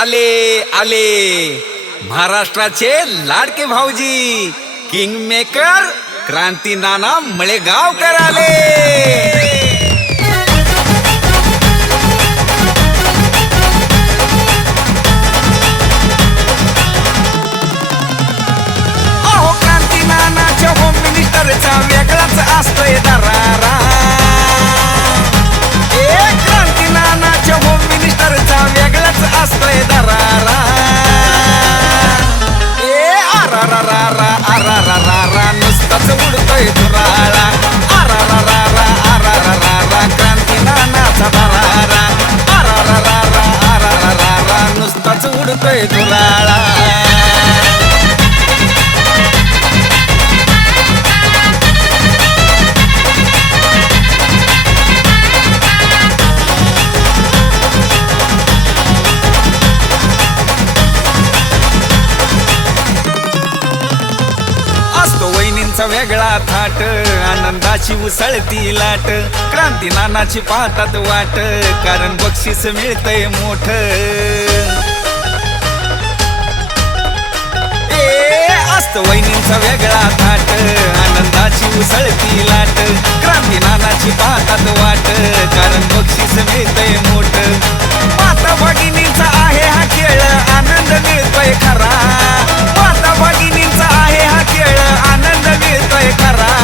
आले आले महाराष्ट्राचे लाडके भाऊजी किंग मेकर क्रांती नाना मळेगावकर आले. अहो क्रांती नानाच्या होम मिनिस्टरचा वेगळाच असतोय दरारा. क्रांती नानाच्या होम मिनिस्टरचा वेगळाच असतोय दरारा. आरारारा आरारारा नुसताच उडतोय धुराळा. आरारारा क्रांती नानाचा दरारा. आरारारा नुसताच उडतोय धुराळा. वेगळा थाट आनंदाची उसळती लाट. क्रांती नानाची पाहतात वाट कारण बक्षीस मिळतंय मोठ. असतो वहिनींचा वेगळा थाट आनंदाची उसळती लाट. क्रांती नानाची पाहतात वाट कारण बक्षीस मिळतंय मोठ. माता भगिनींचा आहे हा खेळ आनंद मिळतोय खरा. माता भगिनींचा आहे हा खेळ आनंद मिळतोय खरा.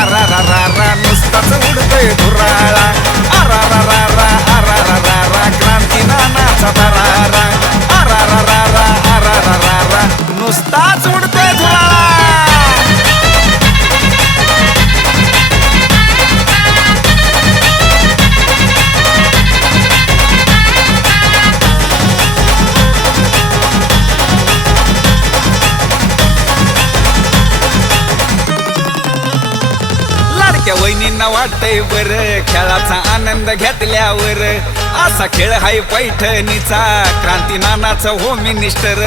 आरारारा नुसताच उडतोय धुराळा. आरारारा क्रांती नानाचा दरारा. आरारारा नुसताच उडतोय धुराळा. वहिनींना वाटतंय बर खेळाचा आनंद घेतल्यावर. असा खेळ हाय पैठणीचा क्रांती नानाचा होम मिनिस्टर.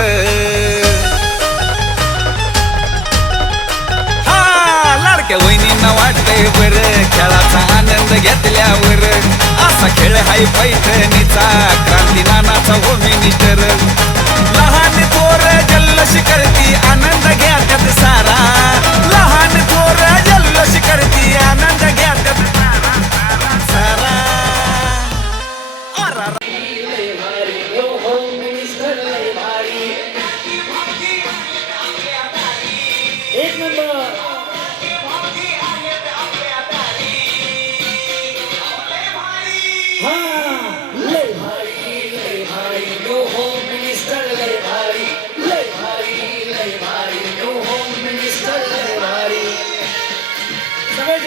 हा लाडक्या वहिनींना वाटतंय बर खेळाचा आनंद घेतल्यावर. असा खेळ हाय पैठणीचा क्रांती नानाचा होम मिनिस्टर. लहान थोर जल्लोष करती आनंद घ्यात्यात सारा. लहान थोर जल्लोष करती आनंद घ्यात्यात सारा. एक नंबर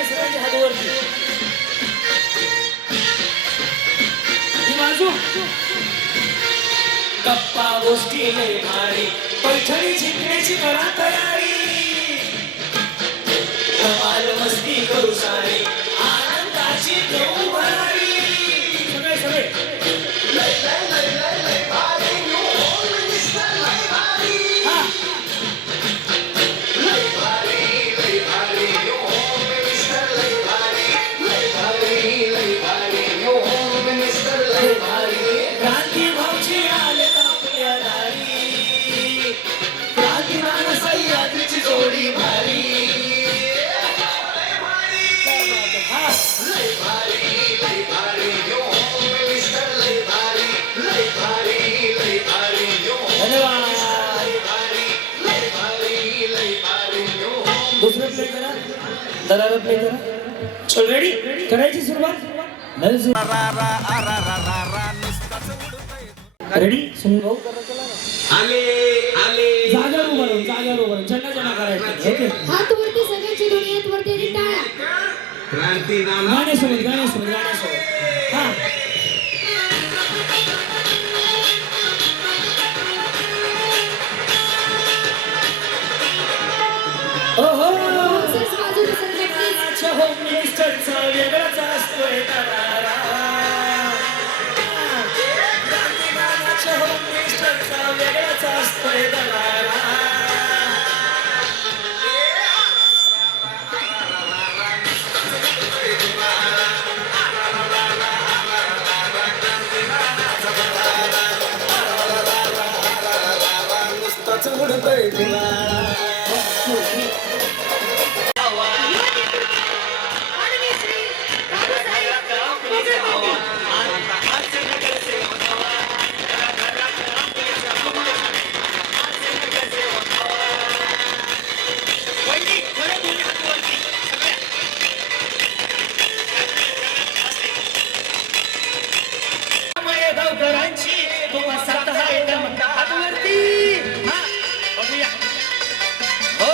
सगळ्यांच्या हातावरती गप्पा गोष्टी लय भारी. पैठणी जिंकण्याची करा तयारी. धमाल मस्ती करू सारी आनंदाची घेऊ भरारी. सगळे सगळे क्रांती भाऊजी आले आपल्या दारी. क्रांती नाना सह्याद्रीची जोडी भारी. दुसरं प्ले करा. दरारा प्ले करा. चल रेडी करायची सुरुवात. रेडी सुन भाऊ. आले आले जागावर उभा राहून चंडा जमा करायचं. ओके हात वरती सगळ्यांची दोन्ही हात वरती आणि टाळा. क्रांती नाना गाण्यासोबत हा ओहो होम मिनिस्टरचा वेगळाच असतोय दरारा. क्रांती नानाच्या होम मिनिस्टरचा वेगळाच असतोय दरारा. सोडतोय तुला आणि श्री बाबासाहेब गावकरांची तुम्हा साथ आहे दमका हातवरती हा बघूया हो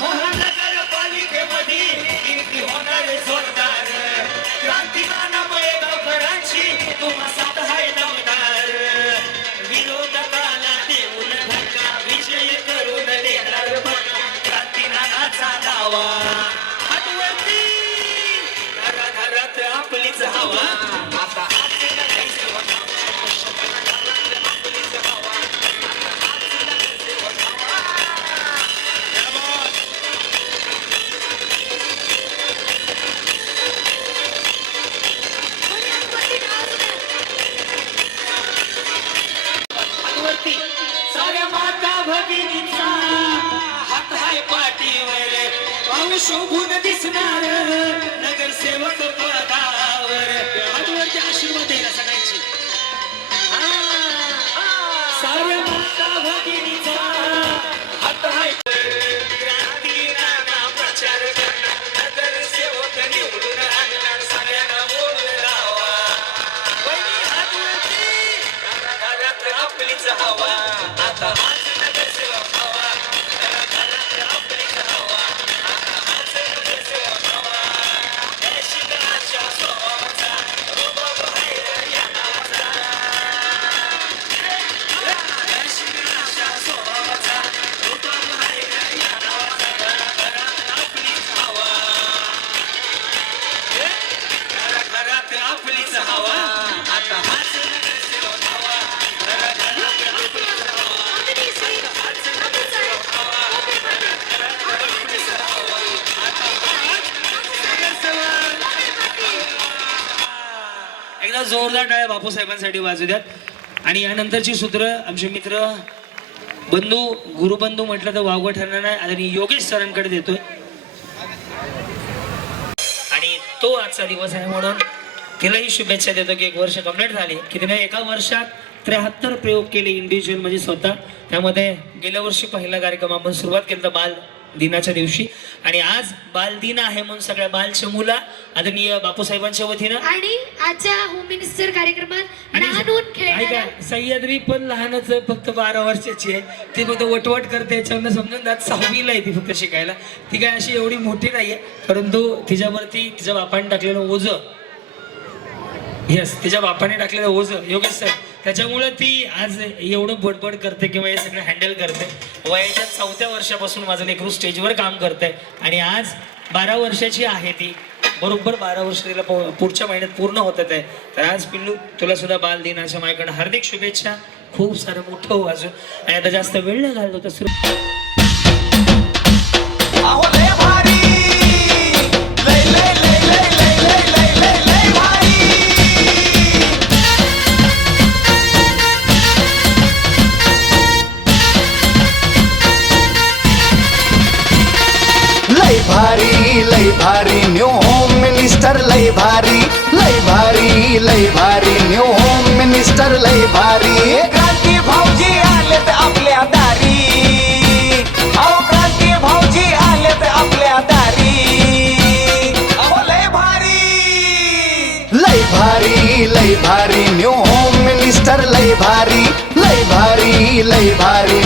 महानगरपालिकेमध्ये कीर्ती होणारे जोरदार क्रांतिमानामुळे गावकरांची तुम्हा साथ आहे दमदार विरोधकाला देऊन धक्का विजय करून देणार क्रांतिनानाचा दावा हातवरती घराघरात आपलीच हवा आता साऱ्या माता भगिनींचा हात हाय पाठीवर पाहू शोभून दिसणार नगरसेवक पदावर हातवरती आशीर्वाद द्यायला सगळ्यांची साऱ्या माता भगिनींचा हात हाय क्रांतीनाना प्रचार करणार नगरसेवक निवडून आणणार सगळ्यांना बोल लावा वहिनी हातवरती घरात आपलीच हवा आता हाच नगरसेवक हवा घरात आपलीच हवा आता हाच नगरसेवक हवा हे शिकण्याच्या स्वभावाचा रुबाब आहे या नावाचा हे शिकण्याच्या स्वभावाचा रुबाब आहे या नावाचा घरात आपलीच हवा घरात आपलीच हवा आता हाच नगरसेवक हवा एकदा जोरदार टाळ्या बापू साहेबांसाठी वाजू द्यात आणि यानंतरची सूत्र आमचे मित्र बंधू गुरुबंधू म्हटलं तर वावगं ठरणार नाही आणि योगेश सरांकडे देतोय आणि तो आजचा दिवस आहे म्हणून तिलाही शुभेच्छा देतो की 1 वर्ष कंप्लीट झाली की तिने एका वर्षात 73 प्रयोग केले इंडिव्हिज्युअल म्हणजे स्वतः त्यामध्ये गेल्या वर्षी पहिला कार्यक्रम आपण सुरुवात केला बाल दिनाच्या दिवशी आणि आज बाल दिन आहे म्हणून सगळ्या बाल चमूला आदरणीय बापूसाहेबांच्या वतीनं आणि आजच्या होम मिनिस्टर कार्यक्रमात आणि लहानून खेळणाऱ्या ऐका, सह्याद्री पण लहानच आहे, फक्त 12 वर्षाची आहे ती फक्त वटवट करते याच्यावरनं समजून जात 6वीला आहे ती फक्त शिकायला ती काय अशी एवढी मोठी नाहीये परंतु तिच्यावरती तिच्या बापाने टाकलेलं ओझं तिच्या बापाने टाकलेलं ओझं योगेश सर त्याच्यामुळे ती आज एवढं बडबड करते किंवा हे सगळं हँडल करते वयाच्या 4थ्या वर्षापासून माझं लेकरू स्टेजवर काम करते आणि आज 12 वर्षाची आहे ती बरोबर 12 वर्ष तिला पुढच्या महिन्यात पूर्ण होतात आहे तर आज पिल्लू तुला सुद्धा बाल दिनाच्या माझ्याकडे हार्दिक शुभेच्छा खूप सारं मोठं हो अजून आणि आता जास्त वेळ न घालतो तर लय भारी न्यू होम मिनिस्टर लय भारी न्यू होम मिनिस्टर लय भारी क्रांती भाऊजी आलेत आपल्या दारी अहो क्रांती भाऊजी आलेत आपल्या दारी अहो लय भारी न्यू होम मिनिस्टर लय भारी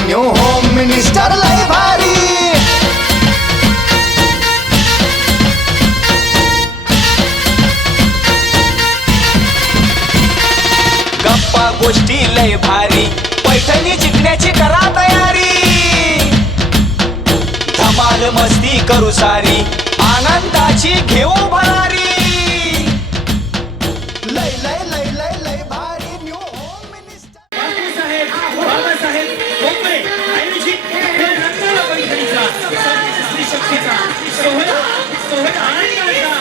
न्यू होम मिनिस्टर लय भारी गप्पा गोष्टी लय भारी पैठणी जिंकण्याची करा तयारी धमाल मस्ती करू सारी आनंदाची घेऊ भरारी लय भारी new home minister Babasaheb Bombay आयोजित हे रंगाला पैठणीचा स्त्री शक्तीचा सोहळा आनंदाचा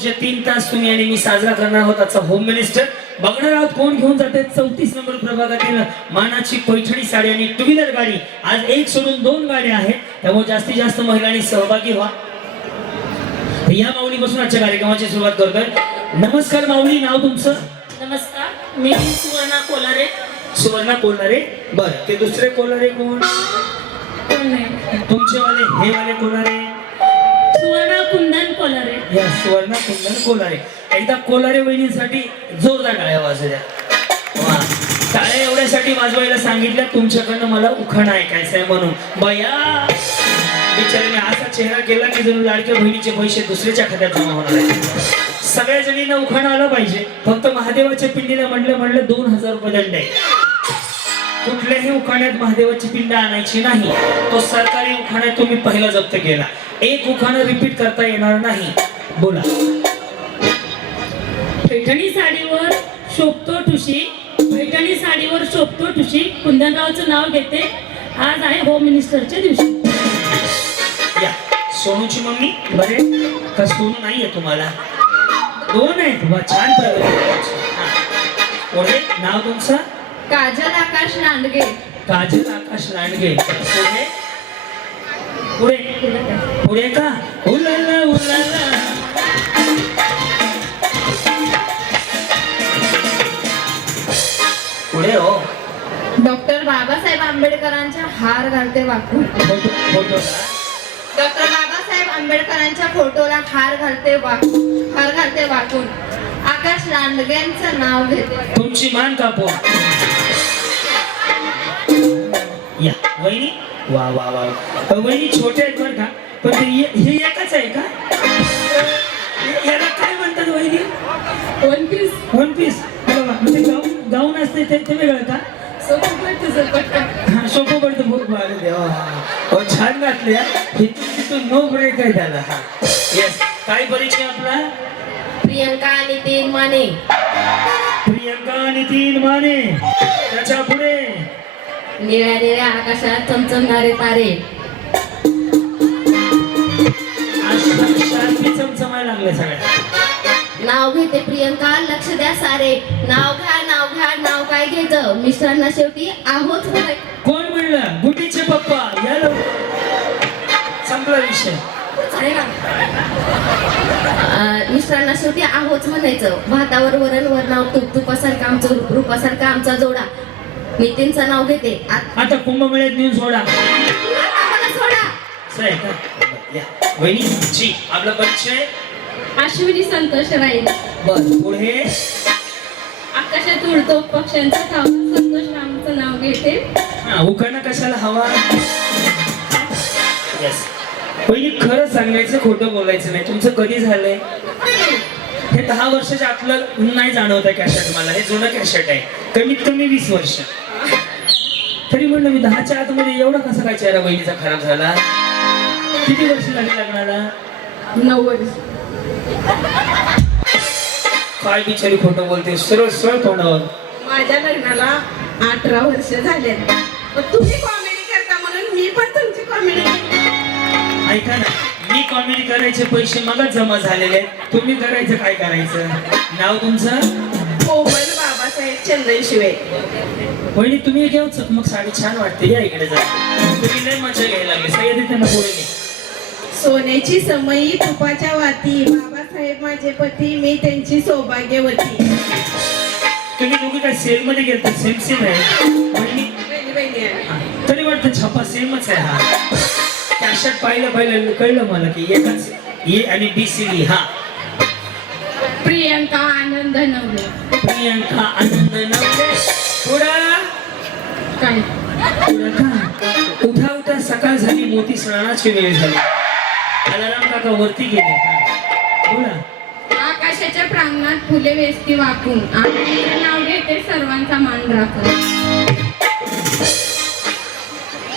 पुढचे 3 तास तुम्ही आणि मी साजरा करणार आहोत आजचा होम मिनिस्टर. बघणार आहोत कोण घेऊन जाते 34 नंबर प्रभागातील मानाची पैठणी साडी आणि टू व्हीलर गाडी. आज एक सोडून 2 गाड्या आहेत, त्यामुळे जास्तीत जास्त महिलांनी सहभागी व्हा. या माऊलीपासून आजच्या कार्यक्रमाची सुरुवात करतोय. नमस्कार माऊली, नाव तुमचं? नमस्कार, मी सुवर्णा कोलारे. सुवर्णा कोल्हारे. बरं, ते दुसरे कोल्हारे कोण? कोण नाही, तुमचे वाले हे वाले कोल्हारे? सुवर्णा कुंदन कोलारे. या सुवर्णा कुंदन कोल्हारे. एकदा कोल्हारे वहिनींसाठी जोरदार टाळ्या वाजू द्या. वा, टाळ्या एवढ्यासाठी वाजवायला सांगितल्या तुमच्याकडनं मला उखाणा ऐकायचा आहे म्हणून. बया बिचारीने असा चेहरा केला की जणू लाडक्या बहिणीचे पैसे दुसऱ्याच्या खात्यात जमा होणार आहेत. सगळ्या जणींना उखाणा आलं पाहिजे. फक्त महादेवाच्या पिंडीला म्हणलं 2000 रुपये दंड आहे. कुठल्याही उखाण्यात महादेवाची पिंड आणायची नाही. तो सरकारी उखाणा तुम्ही पहिला जप्त केला. एक उखाणा रिपीट करता येणार नाही. बोला. पैठणी साडीवर शोभतो ठुशी, पैठणी साडीवर शोभतो ठुशी, कुंदनरावचं नाव घेते. आज आहे होम मिनिस्टरच्या दिवशी. या सोनूची मम्मी बरे का? सोनू नाहीये तुम्हाला? 2 आहेत. वा, छान प्रगती. हा. पुढे नाव तुमचं? काजल आकाश लांडगे. काजल आकाश लांडगे. पुढे पुढे पुढे का? उलाला उलाला. पुढे हो. डॉक्टर बाबासाहेब आंबेडकरांच्या हार घालते वाकून. फोटो फोटो का? डॉक्टर बाबासाहेब आंबेडकरांच्या फोटोला हार घालते वाकून. आकाश लांडग्यांचं नाव घेते. तुमची मान कापो. या वहिनी. वा वा वा. वहिनी छोटे आहेत बरं का, पण हे एकच आहे का? याला काय म्हणतात वहिनी? One piece. One piece. म्हणजे गाऊन असते ते वेगळं का? हा, सोपं पडतं. खूप भारी देवा. हो, छान घातले. तिथून नो ब्रेक आहे त्याला. हा येस. काय परिचय आपला? प्रियंका नितीन माने. प्रियंका नितीन माने. त्याच्या पुढे निळ्या निळ्या आकाशात चमचमणारे तारे. शांती चमचमायला लागले सगळ्या. नाव घेते प्रियंका, लक्ष द्या सारे. नाव घ्या नाव काय घ्यायचं? मिस्टरांना शेवटी आहोत म्हणाय. कोण म्हणलं? गुड्डीचे पप्पा. या संपला विषय. मिस्टरांना शेवटी आहोच म्हणायचं. भातावर वरण वरणावर तूप, तुपासारखं आमचं रूप, रूपासारखा आमचा जोडा. नितीनचं नाव घेते. आता कुंभमेळ्यात नेऊन सोडा. आम्हाला सोडा. असं आहे का? या वहिनी जी आपला परिचय. अश्विनी संतोष राहील. बर, पुढे आकाशात उडतो पक्ष्यांचा थांबा, संतोष रामचं नाव घेते. हा, उखाणा कशाला हवा? येस. पहिली खरं सांगायचं, खोटं बोलायचं नाही. तुमचं कधी झालंय? हे 10 वर्षाच्या आतलं नाही जाणवत आहे कॅसेट मला. हे जुनं कॅसेट आहे. कमीत कमी 20 वर्ष. तरी म्हणलं मी 10च्या आतमध्ये एवढा कसा काय चेहरा बहिणीचा खराब झाला? किती वर्ष झाली लग्नाला? 9 वर्ष. काय बिचारी खोटं बोलते. सरळ सरळ तोंडावर. माझ्या लग्नाला 18 वर्ष झाले. तुम्ही कॉमेडी करता म्हणून मी पण तुमची कॉमेडी करते. ऐका ना, मी कॉमेडी करायचे पैसे मलाच जमा झालेले आहेत. तुम्ही करायचं काय करायचं? नाव तुमचं? कोमल बाबासाहेब चंदन शिवे. वहिनी तुम्ही घेऊ मग साडी छान वाटते. या इकडे जा. तुम्ही लय मजा घ्यायला लागले. सगळे त्यांना पुढे घे. सोन्याची समयी तुपाच्या वाती, बाबासाहेब माझे पती, मी त्यांची सौभाग्यवती. तुम्ही दोघे काय सेल मध्ये गेलता? सेम आहे वहिनी. बहिणी आहे. तरी वाटतं छापा सेमच आहे. हा कॅसेट पाहिलं कळलं मला की एकच ए आणि BCD. हा प्रियंका आनंद नवले. प्रियंका आनंद नवले. पुढं काय? उठा उठा सकाळ झाली, मोठी स्नानाची वेळ झाली. अलाराम काका वरती गेले. बोला. आकाशाच्या प्रांगणात फुले वेचती वाकून, आनंदाचं नाव घेते सर्वांचा मान राखून.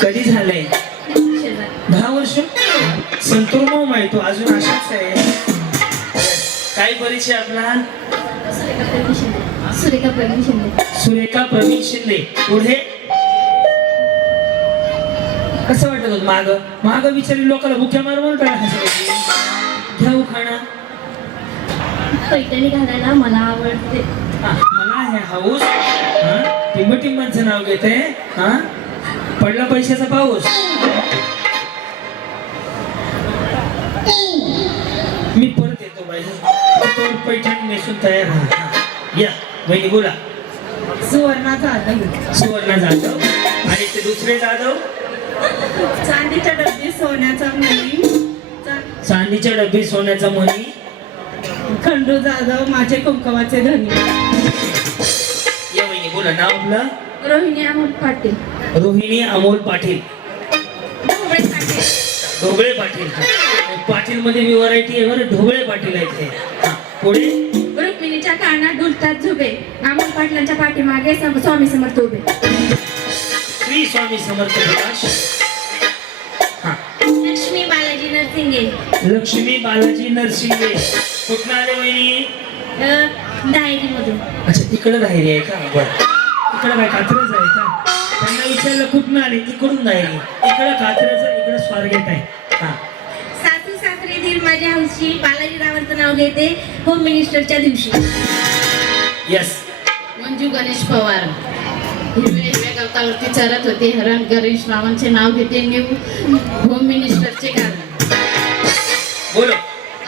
कधी झालंय? 10 वर्ष. संतुर्मव माहिती अजून अशाच आहे. काय परिचय आपला? सुरेखा प्रवीण शिंदे. सुरेखा प्रवीण शिंदे. पुढे कसं वाटत होत? माग विचारली लोकांना भुक्या मार म्हणून काय घ्या उखाणा. पैठणी घालायला मला आवडते. मला हे हाऊस टिंबांचं नाव घेते. हा पडला पैशाचा पाऊस. मी परत येतो बाई. तो पैठणी नेसून तयार राहा. या बहिणी बोला. सुवर्णा जाधव. सुवर्णा जाधव. आणि ते दुसरे जाधव. चांदीच्या डब्बी सोन्याचा मणी. चांदीच्या डब्बी सोन्याचा मणी. खंडू जाधव माझे कुंकवाचे धनी. या बहिणी बोला. नाव आपलं. रोहिणी अमोल पाटील. रोहिणी अमोल पाटील. ढोबळे पाटील. ढोबळे पाटील. पाटील मध्ये मी व्हरायटी आहे बरं. ढोबळे पाटील आहेत हे. पुढे. रुक्मिणीच्या कानात डुलतात झुबे. अमोल पाटलांच्या पाठीमागे स्वामी समर्थ उभे. श्री स्वामी समर्थ प्रकाश. हा. लक्ष्मी बालाजी नरसिंगे. लक्ष्मी बालाजी नरसिंगे. कुठं आले वहिनी. डायरी मधून. अच्छा तिकडे राहिली आहे का. बरं इकडे काय कात्रज आहे का. त्यांना विचारलं कुठून आले. इकडून राहिली. इकडं कात्रज इकडं स्वारगेट आहे. हा. सासू सासरे धीर माझ्या हौशी. बालाजी रावांचं नाव घेते होम मिनिस्टरच्या दिवशी. यस. मंजू गणेश पवार. हिरव्या हिरव्या गवतावरती चरत होते हरण. गणेश रावांचे नाव घेते न्यू होम मिनिस्टरचे कारण. बोलो.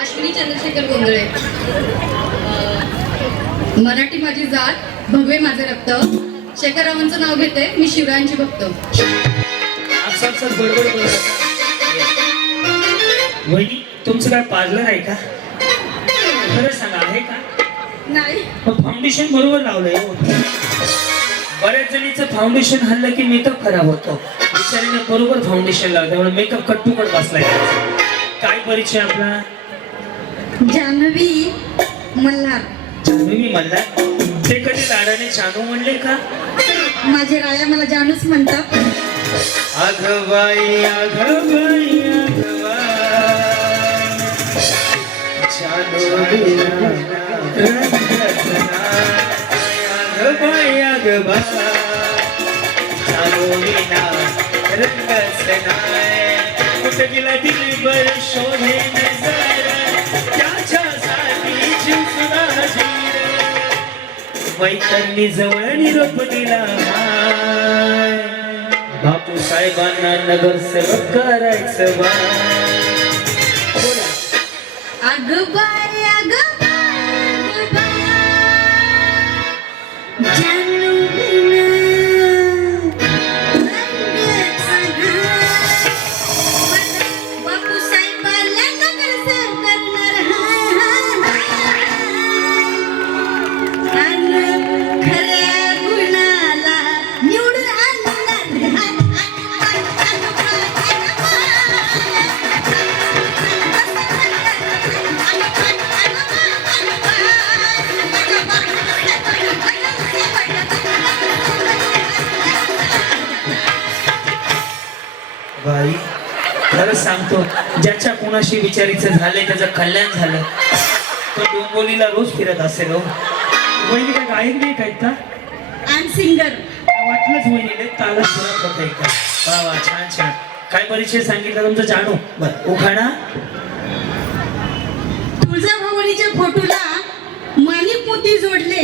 अश्विनी चंद्रशेखर गोंधळे. मराठी माझी जात भगवे माझे रक्त. शेखररावांचं नाव घेते मी शिवरायांची भक्त. आपसात बडबड बोलत. वहिनी तुमचं काय पार्लर आहे का. खरं सांगा आहे का. नाही. फाउंडेशन बरोबर लावलंय. बऱ्याच जणीचं फाउंडेशन हल्लं की मेकअप खराब होतो. बिचारीने बरोबर फाउंडेशन लावलं त्यामुळे मेकअप कट टू कट बसलाय. काय परिचय आपला. जान्हवी मल्हार. जान्हवी मल्हार. ते कधी लाडाने जानू म्हणले का. माझे राया मला जानूच म्हणतात. अगबाई अगबाई अगबाई जानू अगबाई अगबाई जानू विना रंगच नाही. कुठं गेला दिलबर शोधे नजर त्याच्यासाठी जीव सुद्धा हजीर. वैतरणी जवळ निरोप दिला. बापू साहेबांना नगरसेवक करायचं बा. बोला. अगबाई अगबाई जानू बिना रंगच नाही. बापू साहेबाला नगरसेवक करणार. खऱ्या गुणाला निवडून आणणार. बाई खरं सांगतो ज्याच्या कोणाशी विचारीचं झालंय त्याचं कल्याण झालं. तो डोंबोलीला रोज फिरत असेल. हो वहिनी काय गायक नाही काय का. आणि सिंगर. वाटलंच वहिनीने तालच फिरत होत का. वा वा छान छान. काय परिचय सांगितलं तुमचं जानू. बरं उखाणा. तुळजाभवानीच्या फोटोला माणिक मोती जोडले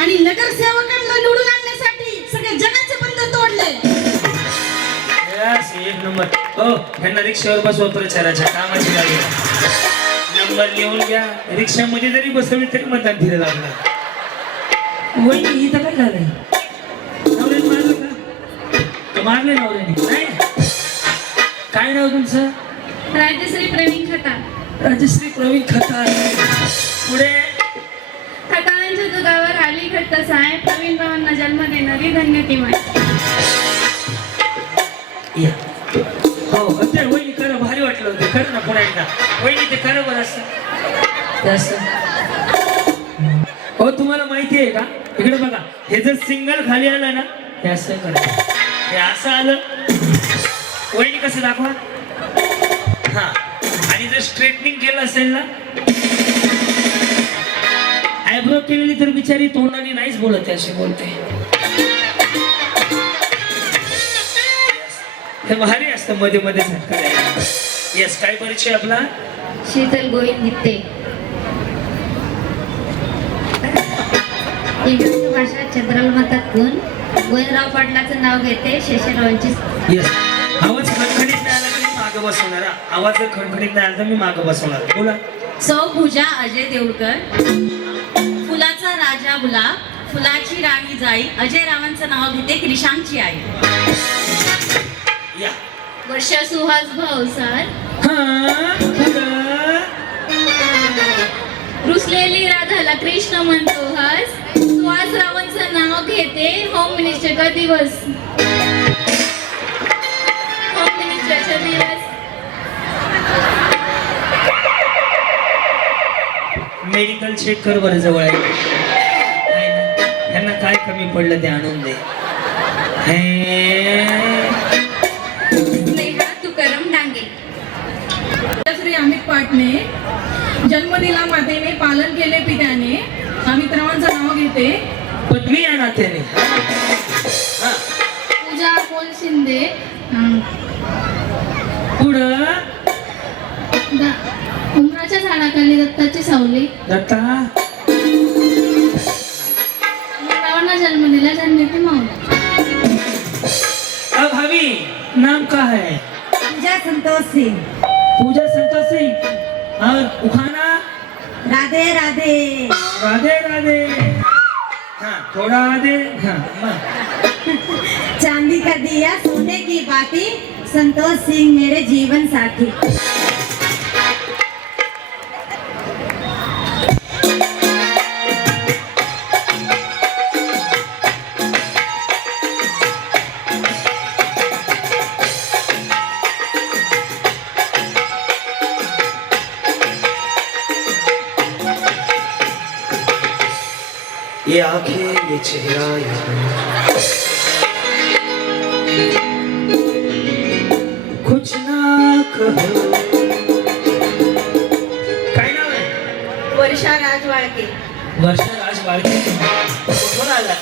आणि नगरसेवकांना निवडून आणण्यासाठी सगळे जगाचे बंध तोडले. यस एक नंबर. हो ह्यांना रिक्षावर बसवा प्रचाराच्या कामाची गाडी. नंबर लिहून घ्या. रिक्षामध्ये जरी बसवली तरी मतदान फिरायला लागलं. वहिनी इथं काय झालंय. नवऱ्याने मारलं का. मारले नवऱ्याने नाही. काय नाव तुमचं. राजश्री प्रवीण खताळ. राजश्री प्रवीण खताळ. पुढे. खताळांच्या दुधावर आली घट्ट साय. प्रवीण रावांना जन्म देणारी धन्य ती माय. या. हो ते वहिनी खरं भारी वाटलं होतं. खरं ना पुन्हा एकदा वहिनी ते खरं बरं असं. हो तुम्हाला माहिती आहे का. इकडे बघा हे जर सिंगल खाली आलं ना हे असं करा. हे असं आलं वहिनी कसं दाखवा. हा आणि जर स्ट्रेटनिंग केलं असेल ना आयब्रो केलेली तर बिचारी तोंडाने नाहीच बोलत अशी बोलते. हे भारी असतं मध्ये मध्ये झटका. येस काय परिचय आपला. शीतल गोविंद गीते. इंग्रजी भाषा चंद्राल मतातून गोविंदराव पाटलाचं नाव घेते शेषरावांची. येस. आवाज खणखणीत नाही आला तर मी मागं बसवणार हा. आवाज जर खणखणीत नाही आला तर मी मागं बसवणार. बोला. सौ पूजा अजय देऊळकर. फुलाचा राजा गुलाब, फुलाची राणी जाई, अजय रावांचं नाव घेते क्रिशांची आई. या. वर्षा सुहास भावसार. हा. पुढं. रुसलेली राधाला कृष्ण म्हणतो हास. सुहास रावांचं नाव घेते होम मिनिस्टरचा दिवस. होम मिनिस्टरचा दिवस. मेडिकल चेक कर बरं जवळ आहे नाही ना? ह्यांना काय कमी पडलं ते आणून दे. स्नेहा तुकाराम डांगे. श्री अमित पाटणे. जन्म दिला मातेने, पालन केले पित्याने, अमित्रावांचं नाव घेते. पत्नी या नात्याने. हा. पूजा अमोल शिंदे. पुढं. उमराच्या झाडाखाली दत्ताची सावली. दत्ता. रावांना जन्म दिला जन्मेती माऊली. अब भाभी नाम का है? पूजा संतोष सिंह. पूजा संतोष सिंह. और उखाना? राधे राधे. राधे राधे. हाँ थोड़ा आधे. हाँ चांदी का दिया सोने की बाती, संतोष सिंह मेरे जीवन साथी. ये आंखें ये चेहरा कुछ ना कहो. काय नाव आहे? वर्षा राजवाळके. वर्षा राज बाळके. कुठून आला?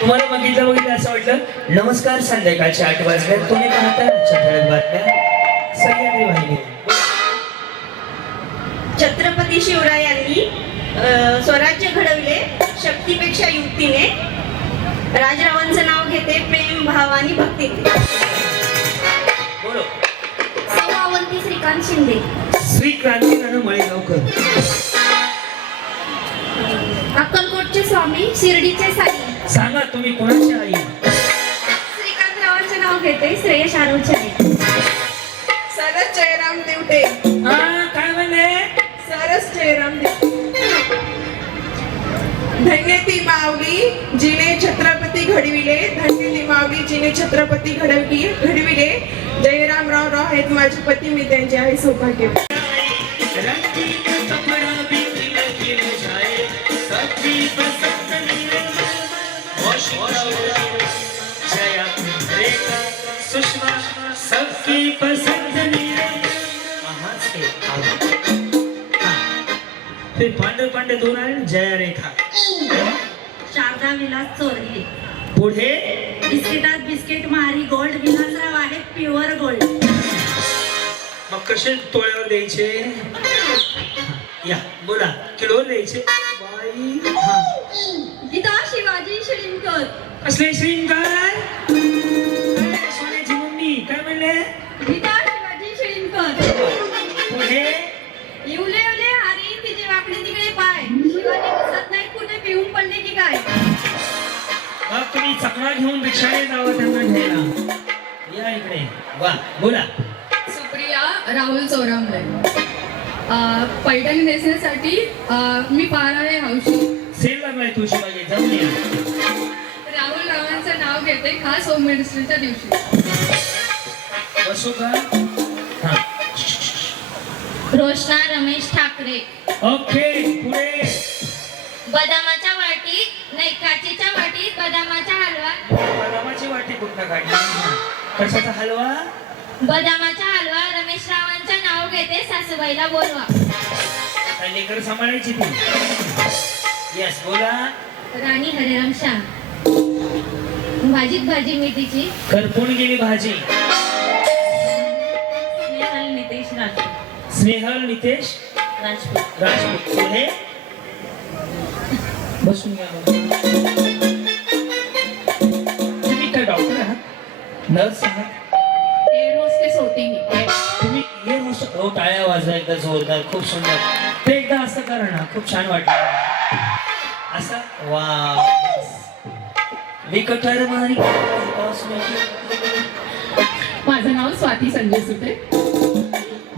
तुम्हाला बघितलं असं वाटलं. नमस्कार, संध्याकाळचे 8 वाजले. तुम्ही पाहता ठळक बातम्या सह्याद्री वाहिनी. छत्रपती शिवरायांनी स्वराज्य घडविले शक्तीपेक्षा युक्तीने. राजरावांचं नाव घेते प्रेम, भाव आणि भक्तीने. बोलो. सौवावंती श्रीकांत शिंदे. श्री क्रांतीनानं मळेगावकर. अक्कलकोटचे स्वामी, शिर्डीचे साई. सांगा तुम्ही कोणाची आई? श्रीकांतरावांचे नाव घेते श्रेयश आरोचे आई. सरस जयराम देवटे. हा काय म्हणले? सरस जयराम देवटे. धन्य ती माऊली जिने छत्रपती घडविले, धन्य ती माऊली जिने छत्रपती घडविले. जयरामराव राव आहेत माझे पती, मी त्यांचे आहे सौभाग्य. सबकी पसंद फिर पांडे पांडे दोन आले. जया रेखा. शारदा विलास चोरले. पुढे. बिस्किटात बिस्किट मारी गोल्ड, विलासराव आहेत प्युअर गोल्ड. मग कसे तोळ्यावर द्यायचे? या बोला. किलोवर द्यायचे. बाई. हा. गीता शिवाजी शिलिंकर. कसले श्रींगार? सोन्याची मम्मी काय म्हणले? गीता शिवाजी शिलिंकर. पुढे. येवले येवले हारी तिचे वाकडे तिकडे पाय. शिवाजी दिसत नाही कुठे पिऊन पडले की काय. मग तुम्ही चकणा घेऊन रिक्षाने जावं त्यांना घ्यायला. या इकडे. वा बोला. सुप्रिया राहुल चोरामले. पैठणी नेसण्यासाठी मी पाहणार आहे हौशी. सेल लागलाय तुळशी बागेत. जाऊन या. राहुल रावांचं नाव घेते खास होम मिनिस्ट्रीच्या दिवशी. बसू का? हा. रोशना रमेश ठाकरे. ओके. पुढे. बदामाच्या वाटीत नाही काचेच्या वाटीत बदामाचा हलवा. बदामाची वाटी कुठं काढली? कशाचा हलवा? बदामाचा हलवा. रमेश रावांचं नाव घेते सासूबाईला बोलवा. काय लेकर सांभाळायची ती? येस बोला. राणी हरिराम शाह. भाजीत भाजी मेथीची. करपून गेली भाजी. स्नेहल नितेश राजपूत. स्नेहल नितेश राजपूत. राजपूत. पुढे. बसून घ्या बरं. तुम्ही काय डॉक्टर आहात, नर्स आहात, एअर होस्टेस होती मी. तुम्ही एअर होस्टेस? हो, टाळ्या वाजवा एकदा जोरदार, खूप सुंदर. ते एकदा असं करा ना, खूप छान वाटलं असं. वा, विकटार मारी. माझं नाव स्वाती संजय सुटे.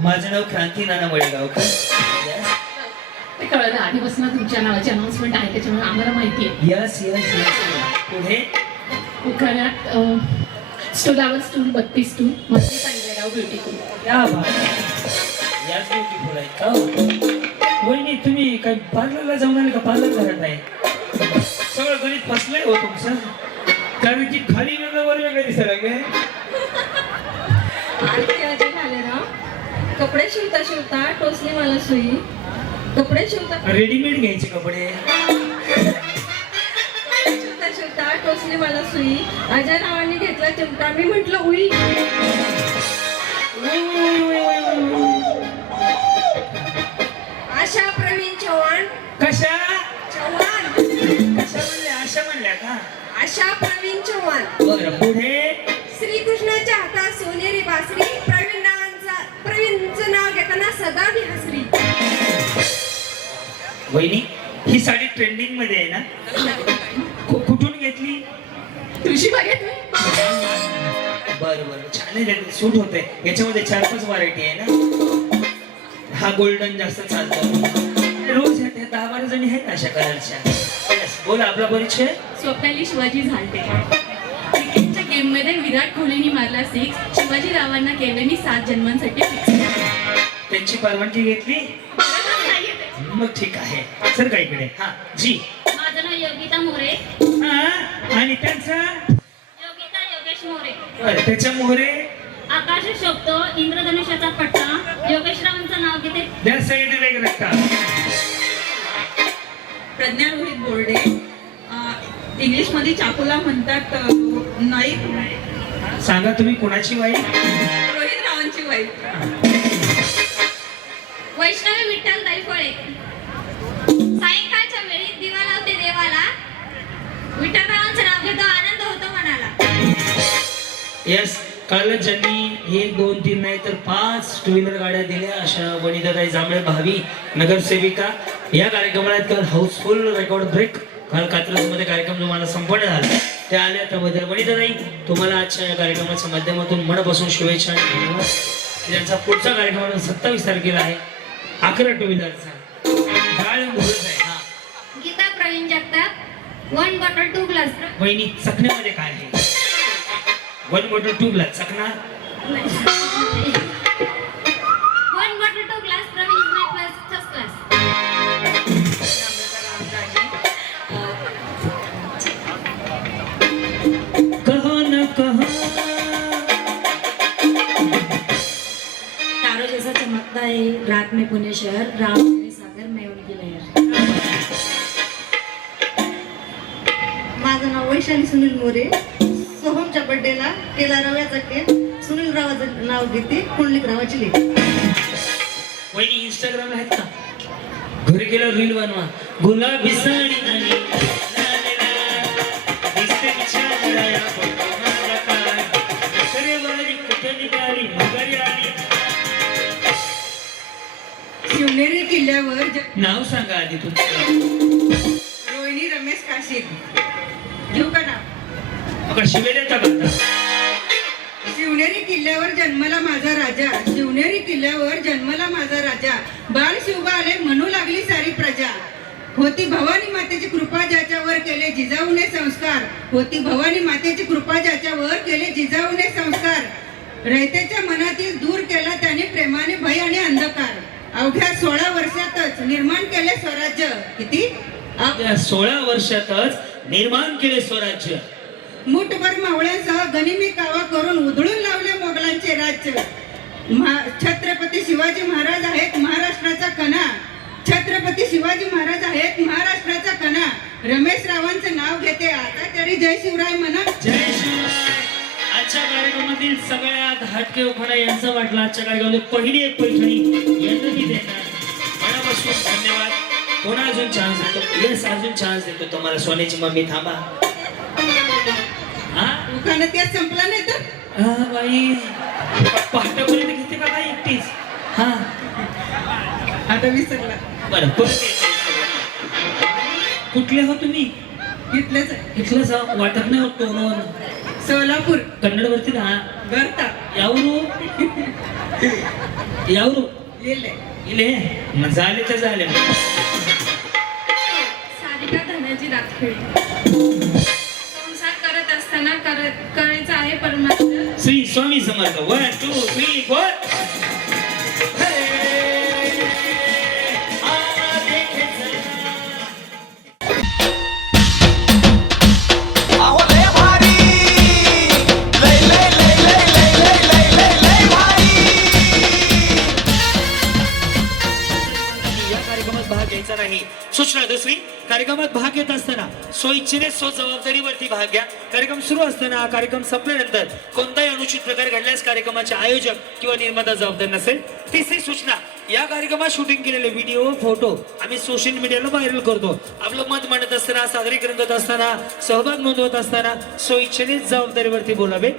माझं नाव क्रांती नाना वडगावकर. ते कळलं आधीपासून तुमच्या नावाची अनाउन्समेंट आहे त्याच्यामुळे आम्हाला माहिती आहे. Yes yes yes. पुढे उखाण्यात स्टूलावर स्टूल 32 स्टूल मध्ये सांगितलं ब्युटीफुल. या याच ब्युटीफुल आहेत का वहिनी? तुम्ही काय पार्लरला जाऊन आले का? पार्लर घरात आहे सगळं गणित फसलंय हो तुमचं, कारण की खाली वेगळं वर वेगळं दिसायला लागले. अजय घालेराव, कपडे शिवता शिवता टोचली मला सुई. कपडे शिवता रेडीमेड घ्यायचे कपडे. शिवता शिवता टोचली मला सुई. अजय रावांनी घेतला चिमटा, मी म्हटलं उई. आशा प्रवीण चव्हाण. कशा चव्हाण. कशा म्हणल्या? आशा म्हणल्या का? आशा प्रवीण चव्हाण. बरं, पुढे श्रीकृष्णाच्या हातात सोनेरी बासरी. प्रवीणचं नाव घेताना सदा मी हसरी. वहिनी, ही साडी ट्रेंडिंग मध्ये आहे ना? कुठून घेतली? तुळशी बागेत मी. बरं बरं, छान आहे, सूट होते. याच्यामध्ये 4-5 व्हरायटी आहे ना. हा गोल्डन जास्त चालतो. रोज ह्या 10-12 जणी आहेत अशा कलरच्या. बोला आपला परिचय. स्वप्नाली शिवाजी झालते. क्रिकेटच्या गेम मध्ये विराट कोहलीने मारला 6. शिवाजी रावांना केले मी 7 जन्मांसाठी फिक्स. त्यांची परवानगी घेतली? मग ठीक आहे. सर का इकडे. हा जी. माझं नाव योगिता मोरे. हा, आणि त्यांचा? योगिता योगेश मोरे. बरं, त्याच्या मोहरे. आकाश शोभतो इंद्रधनुष्याचा पट्टा. योगेश रावांचं नाव घेते. त्या साईडला एक रक्ता. प्रज्ञा रोहित बोर्डे. इंग्लिश मध्ये चाकूला म्हणतात नाईक. सांगा तुम्ही कोणाची वाईफ? रोहित रावांची वाईफ. वैष्णवी विठ्ठल दैफळे. सायंकाळच्या वेळी दिवा लावते देवाला. विठ्ठल रावांचं नाव घेतो, आनंद होतो मनाला. यस, काल ज्यांनी 1, 2, 3 नाही तर 5 टू व्हीलर गाड्या दिल्या अशा वनिताताई जांभळे, भावी नगरसेविका. या कार्यक्रमात काल हाऊसफुल रेकॉर्ड ब्रेक. काल कात्रजमध्ये कार्यक्रम जो मला संपन्न झाला त्या आल्या. त्याबद्दल वनिताताई तुम्हाला आजच्या या कार्यक्रमाच्या माध्यमातून मनापासून शुभेच्छा आणि धन्यवाद. ज्यांचा पुढचा कार्यक्रम 27 तारखेला आहे, 11 टू व्हीलरचा. गाळ मुहूर्त आहे. हा, गीता प्रवीण जगताप. 1 bottle 2 glass. वहिनी, चकण्यामध्ये काय आहे? 1 बॉटल 2 ग्लास. चकना 1 bottle 2 glass. Praveen is my first class. कहो न कहो. तारों जैसा चमकता है रात में पुणे शहर. राम मेरे सागर मैं उनकी लहर. माझं नाव वैशाली सुनील मोरे. सोहमच्या बर्थडेला केला रव्याचा केक. सुनील रावाचं नाव घेते, कुंडलिक रावाची लेख. वहिनी इंस्टाग्रामला आहेत का? घरी गेल्यावर रील बनवा. गुलाबी साडी आणि दिसते बिचारा या फोटोमध्ये काय. अरे वाली कुठे निघाली, घरी आली. शिवनेरी किल्ल्यावर नाव सांगा आधी तुमचं. रोहिणी रमेश काशीद. घेऊ का नाव? मग शिवे देता का आता? शिवनेरी किल्ल्यावर जन्मला माझा राजा. शिवनेरी किल्ल्यावर जन्मला माझा राजा. बाल शिवबा आले म्हणू लागली सारी प्रजा. होती भवानी मातेची कृपा ज्याच्यावर केले जिजाऊने संस्कार. होती भवानी मातेची कृपा ज्याच्यावर केले जिजाऊने संस्कार. रयतेच्या मनातील दूर केला त्याने प्रेमाने भय आणि अंधकार. अवघ्या 16 वर्षातच निर्माण केले स्वराज्य. किती? या 16 वर्षातच निर्माण केले स्वराज्य. मुठभर मावळ्यांसह गनिमी कावा करून उधळून लावले मोगलांचे राज्य. छत्रपती शिवाजी महाराज आहेत महाराष्ट्राचा कणा. छत्रपती शिवाजी महाराज आहेत महाराष्ट्राचा कणा. रमेश रावांचं नाव घेते, आता तरी जय शिवराय म्हणा. जय शिवराय. आजच्या कार्यक्रमातील सगळ्यात हटके उखाणा यांचा वाटला. आजच्या कार्यक्रमामध्ये पहिली एक पैठणी यांना मी देणार. मनापासून धन्यवाद. पुन्हा अजून चान्स देतो. येस, अजून चान्स देतो तुम्हाला. सोन्याची मम्मी थांबा. हा दुकानात गॅस संपला नाही तर हा बाई, पहाटापर्यंत घेते का काय एकटीच? हा आता विसरला. बरं, परत येते. कुठले हो तुम्ही? घेतलंच आहे. इथलंच हो? वाटत नाही होत टोनवर. सोलापूर कन्नड वरती ना. गर्ता यावरू यावरू लिहिले. इले मग झाले तर झाले. सारिका धनाची रातखेडी. संसार करत असताना करायचं आहे परमार्थ. श्री स्वामी समर्थ. 1 2 3 4. अहो लय भारी लय लय लय लय लय लय लय लय लय भारी. या कार्यक्रमात भाग घ्यायचा नाही. सूचना दुसरी, कार्यक्रमात भाग घेत असताना स्वइच्छेने स्व जबाबदारीवरती भाग घ्या. कार्यक्रम सुरू असताना हा कार्यक्रम संपल्यानंतर कोणताही अनुचित प्रकार घडल्यास कार्यक्रमाचे आयोजक किंवा निर्माता जबाबदार नसेल. तिसरी सूचना, या कार्यक्रमात शूटिंग केलेले व्हिडिओ फोटो आम्ही सोशल मीडियाला व्हायरल करतो. आपलं मत मांडत असताना, सादरीकरण करत असताना, सहभाग नोंदवत असताना स्वइच्छेने जबाबदारीवरती बोलावे.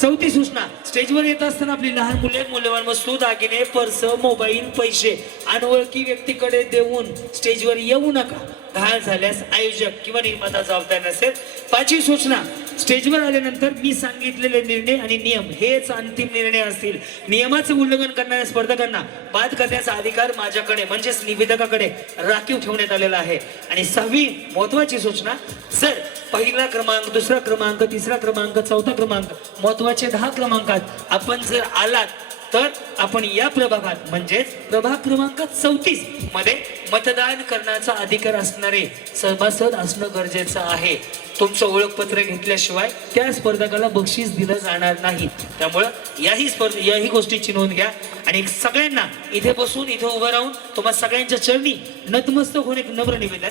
चौथी सूचना, स्टेजवर येत असताना आपली लहान मुले, मूल्यवान वस्तू, दागिने, पर्स, मोबाईल, पैसे अनोळखी व्यक्तीकडे देऊन स्टेजवर येऊ नका. घाण झाल्यास आयोजक किंवा निर्माता जबाबदार नसेल. पाचवी सूचना, स्टेजवर आल्यानंतर मी सांगितलेले निर्णय आणि नियम हेच अंतिम निर्णय असतील. नियमाचं उल्लंघन करणाऱ्या स्पर्धकांना बाद करण्याचा अधिकार माझ्याकडे म्हणजेच निवेदकाकडे राखीव ठेवण्यात आलेला आहे. आणि सहावी महत्वाची सूचना, जर पहिला क्रमांक, दुसरा क्रमांक, तिसरा क्रमांक, चौथा क्रमांक, महत्वाचे 10 क्रमांकात आपण जर आलात तर आपण या प्रभागात म्हणजेच प्रभाग क्रमांक 34 मध्ये मतदान करण्याचा अधिकार असणारे सभासद असणं गरजेचं आहे. तुमचं ओळखपत्र घेतल्याशिवाय त्या स्पर्धकाला बक्षीस दिलं जाणार नाही. त्यामुळं याही गोष्टीची नोंद घ्या. आणि सगळ्यांना इथे बसून, इथे उभं राहून तुम्हाला सगळ्यांच्या चरणी नतमस्तक होणे एक नम्र निवेदन.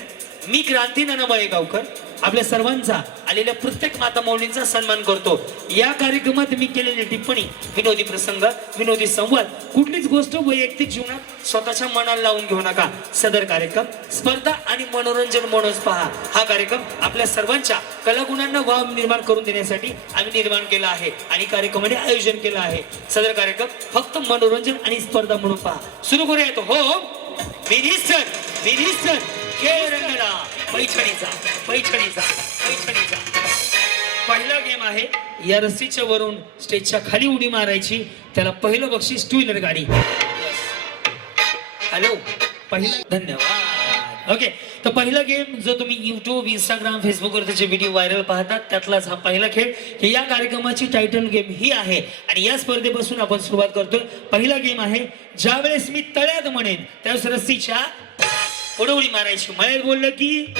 मी क्रांती नाना मळेगावकर आपल्या सर्वांचा, आलेल्या प्रत्येक माता मौलींचा सन्मान करतो. या कार्यक्रमात मी केलेली टिप्पणी, विनोदी प्रसंग, विनोदी संवाद, कुठलीच गोष्ट वैयक्तिक जीवनात स्वतःच्या मनाला लावून घेऊ नका. सदर कार्यक्रम स्पर्धा आणि मनोरंजन म्हणूनच पहा. हा कार्यक्रम आपल्या सर्वांच्या कलागुणांना वाव निर्माण करून देण्यासाठी आम्ही निर्माण केला आहे आणि कार्यक्रमाने आयोजन केलं आहे. सदर कार्यक्रम फक्त मनोरंजन आणि स्पर्धा म्हणून पहा. सुरू करूया तो. हो मिनिस्टर मिनिस्टर खेळ रंगला पैठणीचा पैठणीचा पैठणीचा. पहिला गेम आहे, या रस्सीच्या वरून स्टेजच्या खाली उडी मारायची. त्याला पहिलं बक्षीस 2 व्हीलर गाडी. हॅलो, पहिला. धन्यवाद. ओके, तर पहिला गेम जो तुम्ही युट्यूब, इंस्टाग्राम, फेसबुकवर त्याचे व्हिडिओ व्हायरल पाहतात त्यातलाच हा पहिला खेळ. की या कार्यक्रमाची टायटल गेम ही आहे आणि या स्पर्धेपासून आपण सुरुवात करतोय. पहिला गेम आहे, ज्यावेळेस मी तळ्यात म्हणेन त्यावेळेस रस्सीच्या पुढे उडी मारायची. मळ्यात बोललं की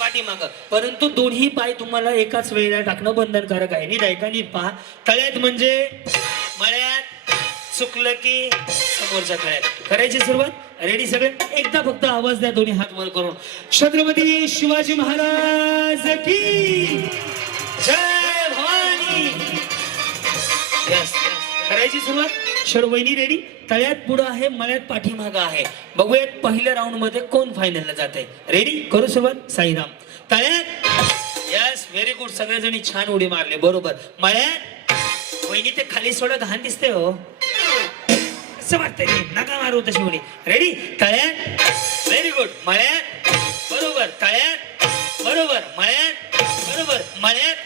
पाठीमागं, परंतु दोन्ही पाय तुम्हाला एकाच वेळेला टाकणं बंधनकारक आहे. नीट ऐका, नीट पहा. तळ्यात म्हणजे मळ्यात, चुकलं की समोरच्या तळ्यात. करायची सुरुवात. रेडी सगळे? एकदा फक्त आवाज द्या दोन्ही हात वर करून. छत्रपती शिवाजी महाराज की जय भवानी. यस, करायची सुरुवात. वहिनी रेडी? तळ्यात पुढं आहे, मळ्यात पाठीमागं आहे. बघूयात पहिल्या राऊंड मध्ये कोण फायनलला जात आहे. रेडी? करू सुरुवात. साईराम. तळ्यात. Yes, very good. सगळ्याजणी छान उडी मारले. बरोबर. मळ्यात. वहिनी ते खाली सोडा, घाण दिसते हो. असं वाटतंय नका मारू तशी उडी. रेडी? तळ्यात. Very good. मळ्यात. बरोबर. तळ्यात. बरोबर. मळ्यात. बरोबर. मळ्यात.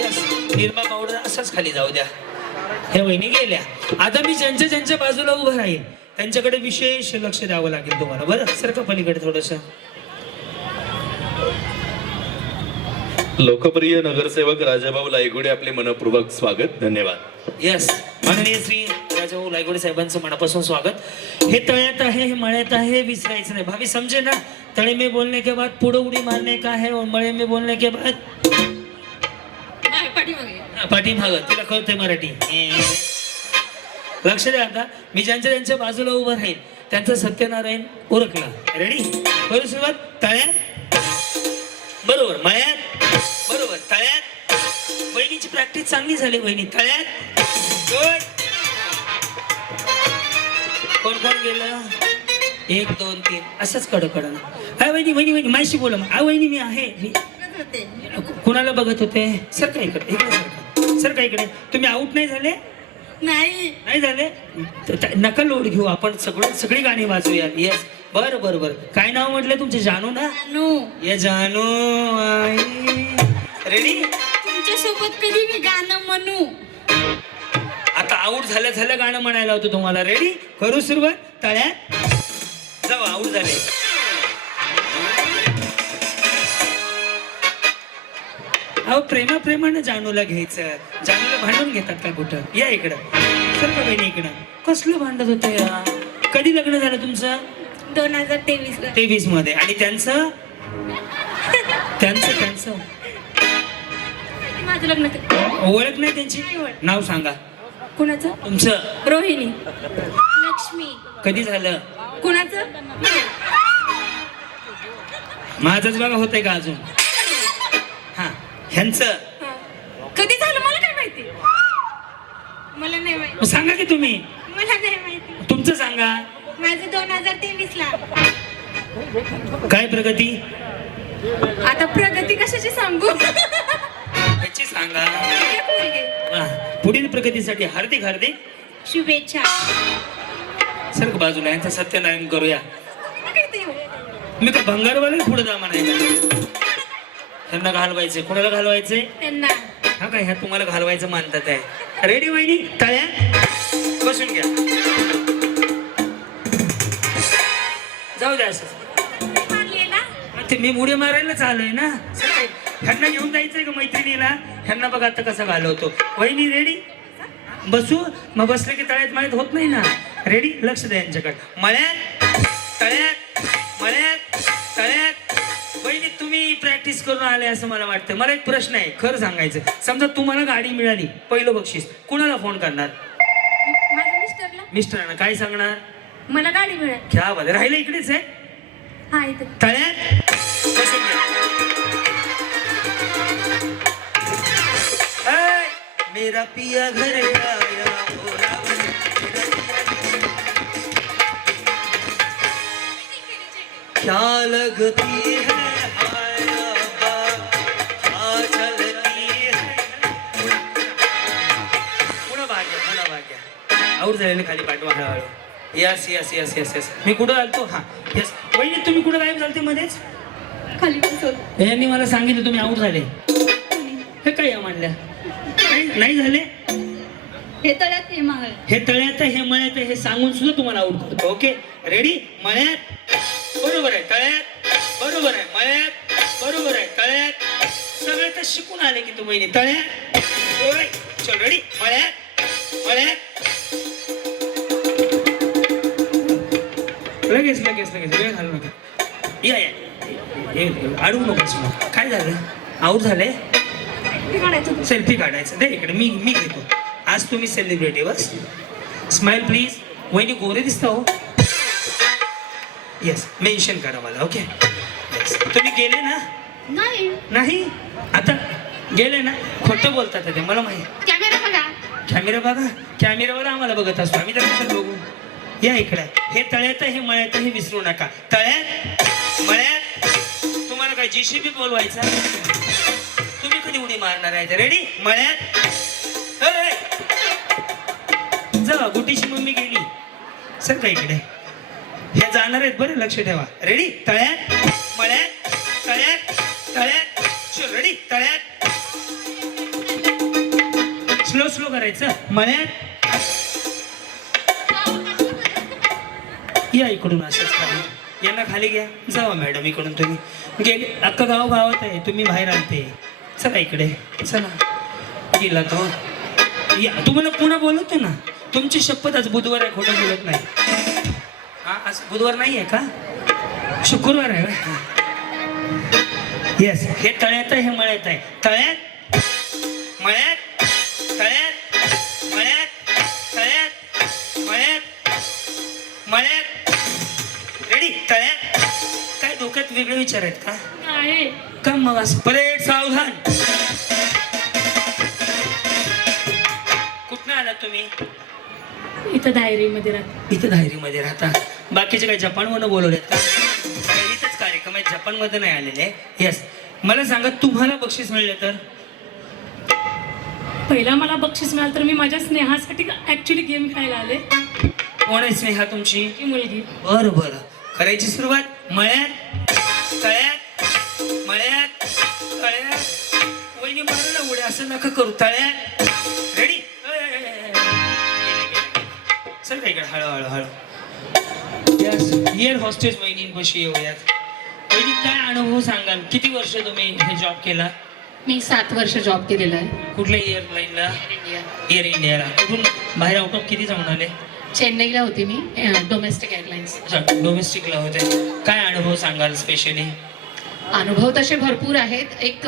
यस, निर्मा पावडर असाच खाली जाऊ द्या. हे वहिनी गेल्या. आता मी ज्यांच्या बाजूला उभं राहील त्यांच्याकडे विशेष लक्ष द्यावं लागेल तुम्हाला. बरं, सारखं पलीकडे थोडस. लोकप्रिय नगरसेवक राजाभाऊ लायगुडे आपले मनपूर्वक स्वागत. धन्यवाद. यस, माननीय श्री राजाभाऊ लायगुडे साहेबांचं मनापासून स्वागत. हे तळ्यात आहे, हे मळ्यात आहे, विसरायचं नाही. भाभी समजे ना, तळे में बोलने के बाद पुढे उडी मारने का है और मळे में बोलने के बाद पाठीमागं. तिला कळतंय मराठी. लक्ष द्या. आता मी ज्यांच्या बाजूला उभं राहील त्यांचं सत्यनारायण ओळखला. रेडी? करू सुरुवात. तळ्यात. बरोबर. मळ्यात. बरोबर. तळ्यात. वहिनीची प्रॅक्टिस चांगली झाली. वहिनी तळ्यात. गुड. कोण कोण गेलं? 1 2 3 असंच कडकडं. अय वहिनी वहिनी वहिनी माझी बोला मग. वहिनी मी आहे मी कुणाला बघत होते? सर काय इकडे इकडे सर काय इकडे. तुम्ही आऊट नाही झाले? नाही झाले? नका लोड घेऊ, आपण सगळी गाणी वाजूया. येस बरं बरं बरं. काय नाव म्हटलं तुमचे? जानू ना? ये जानू आई. रेडी? तुमच्या सोबत कधी मी गाणं म्हणू? आता आऊट झालं गाणं म्हणायला होतं तुम्हाला. रेडी? करू सुरुवात. तळ्यात जाऊ. आऊट झाले. अहो प्रेमानं जानूला घ्यायचं. जानूला भांडून घेतात का कुठं? या इकडं. सर का बहिणी इकडं. कसलं भांडत होतं या? कधी लग्न झालं तुमचं? 2023 मध्ये. आणि त्यांचं माझं लग्न ओळख नाही त्यांची? नाव सांगा. कुणाचं? तुमचं? रोहिणी. लक्ष्मी. कधी झालं? कुणाचं? माझंच बघा होतंय का अजून? हा ह्यांचं कधी झालं मला काय माहिती? मला नाही माहिती. मग सांगा की तुम्ही. मला नाही माहिती. तुमचं सांगा. माझं 2023 ला. काय प्रगती? आता प्रगती कशाची सांगू? ह्याची सांगा. वा, पुढील प्रगतीसाठी हार्दिक हार्दिक शुभेच्छा. सर बाजूला यांचं सत्यनारायण करूया. मी का भंगारवाला पुढे जा म्हणायला. त्यांना घालवायचे. कोणाला घालवायचे? त्यांना. हा काय ह्या तुम्हाला घालवायचं मानतात आहे. रेडी वहिनी? तळ्यात बसून घ्या. जाऊ द्या असं. ते मी मुडे मारायलाच आलोय ना. ह्यांना घेऊन जायचंय का मैत्रिणीला? ह्यांना बघा आता कसा घालवतो. वहिनी रेडी? बसू. मग बसले की तळ्यात मळ्यात होत नाही ना. रेडी? लक्ष द्या यांच्याकडे. मळ्यात तळ्यात मळ्यात तळ्यात. वहिनी तुम्ही प्रॅक्टिस करून आले असं मला वाटतं. मला एक प्रश्न आहे, खरं सांगायचं. समजा तुम्हाला गाडी मिळाली, पहिलं बक्षीस कुणाला फोन करणार? माझ्या मिस्टरला. मिस्टरांना काय सांगणार? मला गाडी मिळेल. क्या बात. राहिलं इकडेच आहे. हा इथे. तळ्यात बसून घ्या. ऐ, मेरा पिया घर आया हो रावण. क्या लगती है हाय अब्बा, क्या चलती है. पुन्हा भाग्या. आऊट झालेले खाली पाठवा हळूहळू. Yes yes yes yes yes. मी कुठं आलतो? हा यस. वहिनी तुम्ही कुठं गायब झालते मध्येच? खाली बसव. यांनी मला सांगितलं तुम्ही आऊट झाले. हे काय या म्हणल्या? नाही झाले. हे तळ्यात हे मागळ. हे तळ्यात हे मळ्यात हे सांगून सुद्धा तुम्हाला आऊट करतो. Okay ready? मळ्यात बरोबर आहे. तळ्यात बरोबर आहे. मळ्यात बरोबर आहे. तळ्यात सगळे तर शिकून आले की तुम्ही. तळ्यात चल. रेडी? मळ्यात मळ्यात. लगेच वेळ घालू नका. या अडवू नका. काय झालं? आऊट झाले. सेल्फी काढायचं. दे इकडे. मी घेतो. आज तुम्ही सेलिब्रिटी. Bus smile please. वहिनी गोरे दिसता हो. येस मेन्शन करा मला. Okay yes. तुम्ही गेले ना? नाही आता गेले ना. खोटं बोलतात ते मला माहिती. कॅमेरा बघा. कॅमेरावर आम्हाला बघत असतो आम्ही. तर बघू. या इकडे. हे तळ्यात हे मळ्यात हे विसरू नका. तळ्यात मळ्यात. तुम्हाला काय JCB बोलवायचा? तुम्ही कधी उडी मारणार आहे? रेडी? मळ्यात जा. गुटीची मम्मी गेली. सर का इकडे. हे जाणार आहेत बरं, लक्ष ठेवा. रेडी? तळ्यात मळ्यात तळ्यात तळ्यात. रेडी? तळ्यात. स्लो करायचं. मळ्यात. या इकडून असंच खाली. यांना खाली घ्या. जावा मॅडम इकडून. तुम्ही गेले. अख्खं गावात आहे. तुम्ही बाहेर आलते. चला इकडे. चला. गेला तो. या तुम्हाला पुन्हा बोलवतो ना. तुमची शपथ. आज बुधवार आहे. खोटं बोलत नाही. हा आज बुधवार नाही आहे का? शुक्रवार आहे. येस. हे तळ्यात हे मळ्यात आहे. तळ्यात मळ्यात तळ्यात मळ्यात तळ्यात मळ्यात मळ्यात. रेडी? तळ्यात. काय डोक्यात वेगळे विचार आहेत का? आहे. का मग असं? परेड सावधान. कुठनं आलात तुम्ही? इथं डायरीमध्ये राहते. इथं धायरीमध्ये राहता. बाकीचे काही जपानमधून बोलवलेत का? इथंच कार्यक्रम आहे, जपानमध्ये नाही आलेले. येस, मला सांगा तुम्हाला बक्षीस मिळले तर? पहिला मला बक्षीस मिळालं तर मी माझ्या स्नेहासाठी ऍक्च्युली गेम खेळायला आले. कोण आहे स्नेहा तुमची? ती मुलगी. बरं बरं, करायची सुरुवात. मळ्यात तळ्यात, मळ्यात तळ्यात. वहिनी मारायला उड्या असं नका करू. तळ्यात. रेडी? चल काय इकडे हळूहळू हळू. यस, एअर हॉस्टेस वहिनींपाशी येऊयात. वहिनी काय अनुभव सांगाल? किती वर्ष तुम्ही हे जॉब केला? मी 7 वर्ष जॉब केलेला आहे. कुठल्या एअरलाईनला? एअर इंडियाला. कुठून बाहेर आउट ऑफ किती जाऊन आले? चेन्नईला होती मी, डोमेस्टिक एअरलाइन्स. अच्छा, डोमेस्टिकला होते. काय अनुभव सांगाल स्पेशली? अनुभव तसे भरपूर आहेत. एक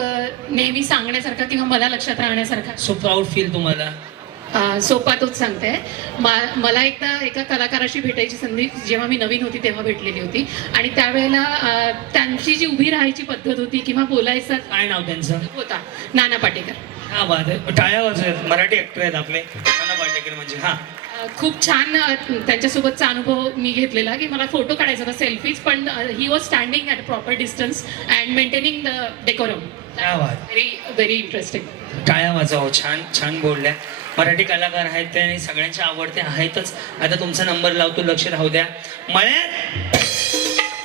नेहमी सांगण्यासारखा किंवा मला लक्षात राहण्यासारखा सो प्राऊड फील तुम्हाला? सोपा तोच सांगते. मला एकदा एका कलाकाराशी भेटायची संधी जेव्हा मी नवीन होती तेव्हा भेटलेली होती. आणि त्यावेळेला त्यांची जी उभी राहायची पद्धत होती किंवा बोलायचं, काय नाव त्यांचं होता नाना पाटेकर. हा बात आहे. टाळ्या वाजवत. मराठी ऍक्टर आहेत आपले नाना पाटेकर म्हणजे. हा, खूप छान त्यांच्यासोबतचा अनुभव मी घेतलेला की मला फोटो काढायचा होता, सेल्फीज, पण he was standing at proper distance and maintaining the decorum. क्या बात. Very very interesting. टाळ्या वाजव. छान छान बोलल्या. मराठी कलाकार आहेत ते आणि सगळ्यांचे आवडते आहेतच. आता तुमचा नंबर लावतो, लक्ष राहू द्या. मळ्यात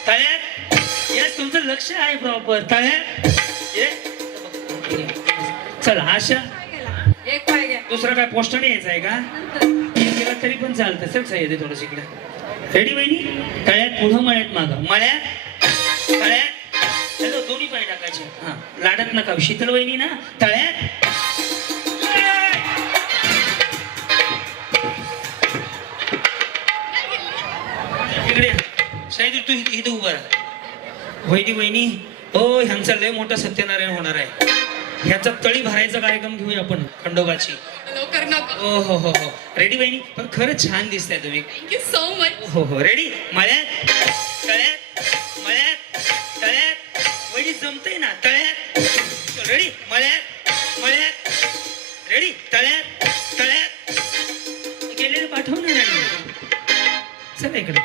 तळ्यात. यस, तुमचं लक्ष आहे प्रॉपर. तळ्यात. ये चला. आशा एक पाहिजे. दुसरा काय पोस्टाने यायचं आहे का? हे केलं तरी पण चालतं. सर सही येते थोडंसं इकडे. रेडी वहिनी? तळ्यात पुढं, मळ्यात मागं. मळ्यात तळ्यात. हॅलो, दोन्ही पाय टाकायचे. हा, लाडत नका. शीतल वहिनी ना? तळ्यात. इकडे शाहिद, तू इथं उभा राहा. वहिनी हो, ह्यांचा लय मोठा सत्यनारायण होणार आहे. ह्याचा तळी भरायचा कार्यक्रम घेऊया आपण, खंडोबाची. लवकर नका. हो हो हो हो. रेडी वहिनी? पण खरंच छान दिसताय तुम्ही. Thank you so much. हो हो. रेडी? मळ्यात तळ्यात, मळ्यात तळ्यात. वहिनी जमतंय ना? तळ्यात. रेडी? मळ्यात मळ्यात. रेडी? तळ्यात तळ्यात. गेलेले पाठवणार नाही. चला इकडे.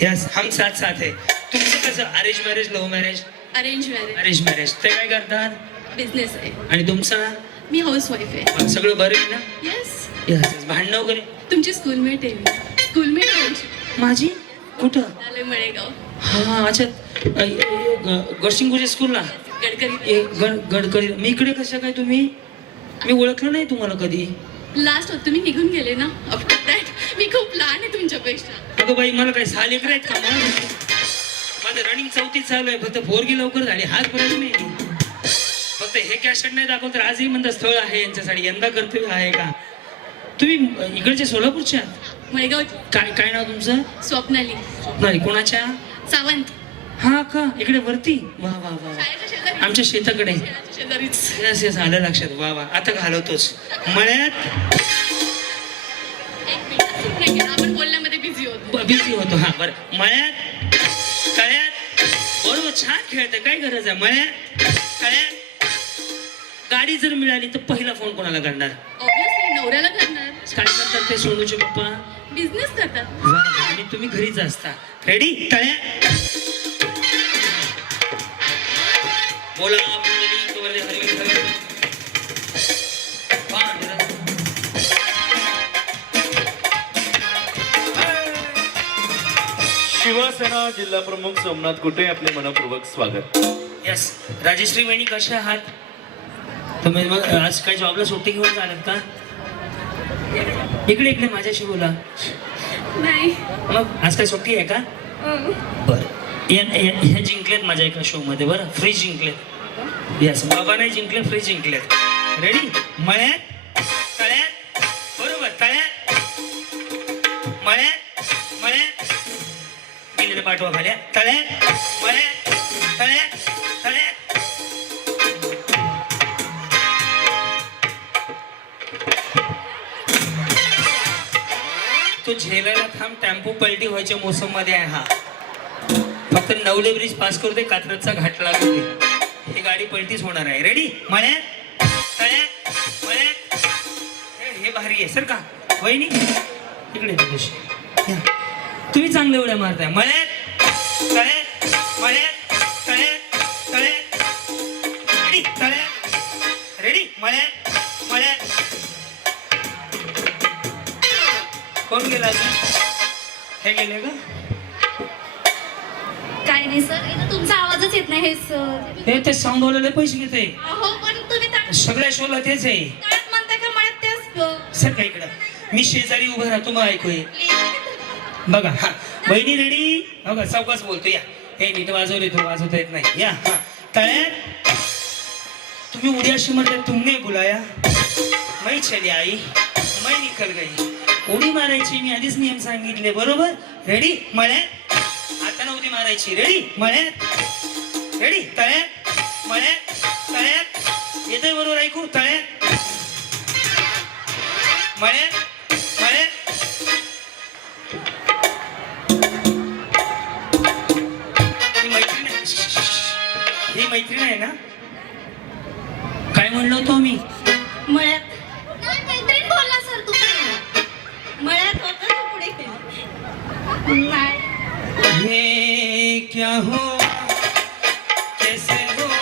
यस, हम साथ साथ है. तुमचं कसं? Arrange marriage, love marriage? Arrange marriage. Arrange marriage. ते काय करतात? बिझनेस आहे. आणि तुमचा? मी हाऊस वाईफ आहे. सगळं बरं आहे ना? येस. यस. भांडणं वगैरे? तुमची स्कूलमेट आहे मी. स्कूलमेट आहे तुमची. माझी? कुठं? आले मळेगाव. हा, अच्छा. गडसिंगपूरच्या स्कूलला? गडकरी. गडकरी. मी इकडे कसं काय? तुम्ही? मी ओळखलं नाही तुम्हाला कधी. लास्ट होत तुम्ही निघून गेले ना. आफ्टर दॅट मी खूप लहान आहे तुमच्यापेक्षा. अगं बाई, मला काही साल इकडे आहेत का? माझं रनिंग 4थीत चालू आहे. फक्त 4गी लवकर झाली. हाच पर्यंत नाही. फक्त हे कॅसेट नाही दाखवत तर आजही म्हणता स्थळ आहे यांच्यासाठी. यंदा कर्तव्य आहे का? तुम्ही इकडचे सोलापूरच्या? मळेगावची. काय काय नाव तुमचं? स्वप्नाली. नाही, कोणाच्या? सावंत. हा का? इकडे वरती? वा वा वा. शाळेच्या शेजारी. आमच्या शेताकडे. शेजारीच. यस यस, आलं लक्षात. वा वा. आता घालवतोच. मळ्यात एक मिनिट, आपण बोलण्यामध्ये बिझी होतो. बिझी होतो. हा बरं. मळ्यात तळ्यात. बरोबर, छान खेळतं. काय गरज आहे? मळ्यात तळ्यात. गाडी जर मिळाली तर पहिला फोन कोणाला करणार? ऑब्विसली नवऱ्याला करणार. काय करतात ते सोनूचे पप्पा? बिझनेस करतात. वा, आणि तुम्ही घरीच असता. रेडी? तळ्यात. बोला पुंडलिक वरदे हरी विठ्ठल. शिवसेना जिल्हा प्रमुख सोमनाथ कुटे आपले मनपूर्वक स्वागत. यस. राजश्री वहिनी कशा आहात तुम्ही? मग आज काय जॉबला सुट्टी घेऊन चालत का? इकडे इकडे माझ्याशी बोला. नाही. मग आज काय सुट्टी आहे का? बरं. हे जिंकलेत माझ्या एका शो मध्ये. बरं, फ्रीज जिंकलेत. यस, बाबा नाही जिंकले, फ्रीज जिंकलेत. रेडी? मळ्यात तळ्यात. बरोबर. तळ्यात मळ्यात मळ्यात. गेलेले पाठवा खाल्या. तळ्यात मळ्यात तळ्यात तळ्यात. तो झेलायला थांब. टेम्पो पलटी व्हायच्या मोसम मध्ये आहे हा. फक्त नवले ब्रिज पास करू दे, कात्रजचा घाट लागू दे. ही गाडी पलटीच होणार आहे. रेडी? मळ्यात तळ्यात मळ्यात. हे भारी आहे. सर का वहिनी? इकडे तुम्ही चांगले उड्या मारताय. मळ्यात तळ्यात मळ्यात तळ्यात तळ्यात रेडी तळ्यात रेडी मळ्यात मळ्यात. कोण गेला अजून? हे गेले का? काय नाही सर, तुमचा आवाजच येत नाही. हे सर हे ते साऊंड वाले पैसे घेते. हो पण तुम्ही सगळ्या शोला तेच आहे. तळ्यात म्हणताय का मळ्यात तेच? सर काय इकडं मी शेजारी उभं राहतो मग ऐकू ये. बघा हा बहिणी रेडी. बघा चौकाच बोलतो या. हे नीट वाजवले तू वाजवता येत नाही या. हा तळ्यात तुम्ही उडी अशी म्हणताय तुमने बुलाया मै चली आई मै निकल गई. उडी मारायची मी आधीच नियम सांगितले बरोबर. रेडी मळ्यात आता ना उडी मारायची. रेडी मळ्यात रेडी तळ्यात मळ्यात तळ्यात येतोय बरोबर ऐकू. तळ्यात मळ्यात मळ्यात. ही मैत्रीण आहे. ही मैत्रीण आहे ना. काय म्हणलो होतो मी? मळ्यात काय मैत्रीण बोलला सर तुम्ही? मळ्यात होतं ना पुढे. नाही. ये क्या हुआ कैसे हुआ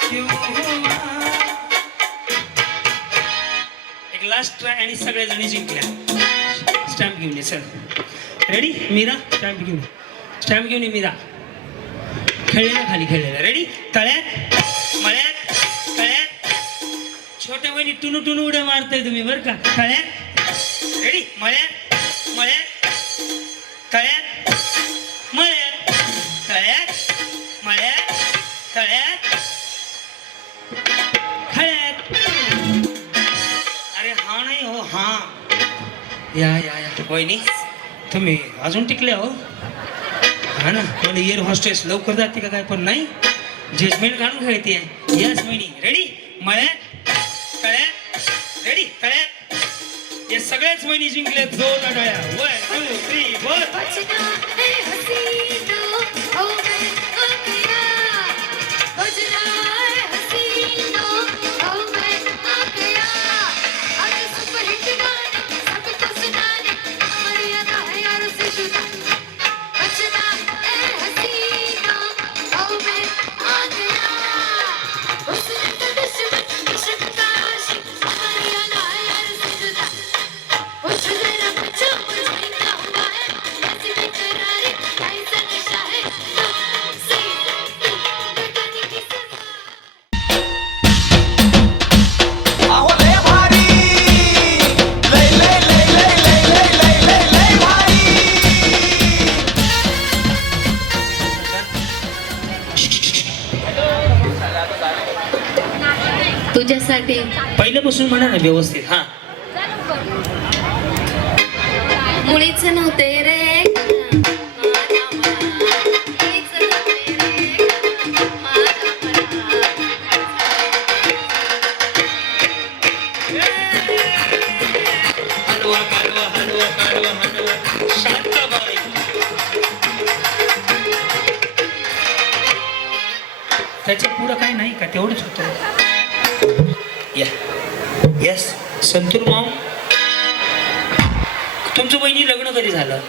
क्यों हुआ. एक लास्ट ट्राय आणि सगळ्या जणी जिंकल्या. स्टॅम्प घेऊन ये सर. रेडी मीरा स्टॅम्प घेऊन स्टॅम्प घेऊन ये मीरा. खेळलेला खाली खेळलेला. रेडी तळ्यात मळ्यात तळ्यात. छोट्या बहिणी टुनू टुनू उड्या मारताय तुम्ही बरं का. तळ्यात रेडी मळ्यात मळ्यात तळ्यात मळ्यात तळ्यात मळ्यात तळ्यात खळ्यात. अरे हा नाही हो हा. या या या वहिनी तुम्ही अजून टिकले हो. हा ना म्हणजे एअर हॉस्टेस लवकर जाते का काय पण नाही. जजमेंट काढून खेळते. यस वहिनी रेडी मळ्यात तळ्यात रेडी तळ्यात. हे सगळ्याच वहिनी जिंकल्या. जोर टाळ्या. 1 2 3 4. अहो लय भारी लय लय लय लय लय लय लय लय लय भारी. तुझ्यासाठी पहिल्यापासून म्हणा ना व्यवस्थित. हा मुळीच नव्हते रे. हलवा कालवा हलवा कालवा हलवा शांताबाई. त्याच्या पुढं काही नाही का तेवढंच होतं. या यस संतूर माव तुमचं बहिणी लग्न कधी झालं?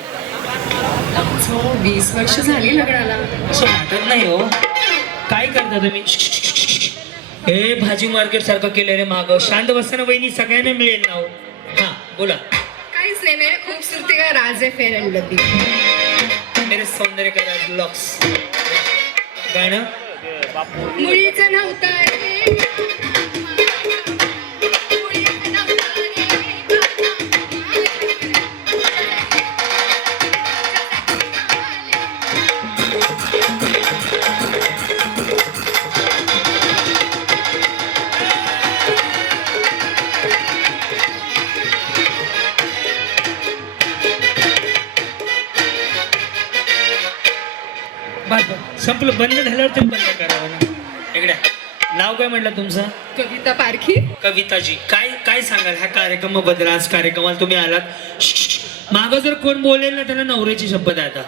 20 वर्ष झाली लग्नाला. असं वाटत नाही हो. काय करता तुम्ही? हे भाजी मार्केट सारखं केलं रे माग. शांत बसताना बहिणी सगळ्यांना मिळेल ना हो. हा बोला. काहीच नाही. मेरे खूबसूरती का राज है फेयर अँड लवली. मेरे सौंदर्य का राज लॉक्स. गाणं मुळीच नव्हता रे. बस बस. संपलं. बंद झाल्यावर ते बंद करावं ना. इकडे नाव काय म्हटलं तुमचं? कविता पारखी. कविताजी काय काय सांगाल ह्या कार्यक्रमाबद्दल? आज कार्यक्रमाला तुम्ही आलात. मागं जर कोण बोलेल ना त्याला नवऱ्याची शपथ आहे आता.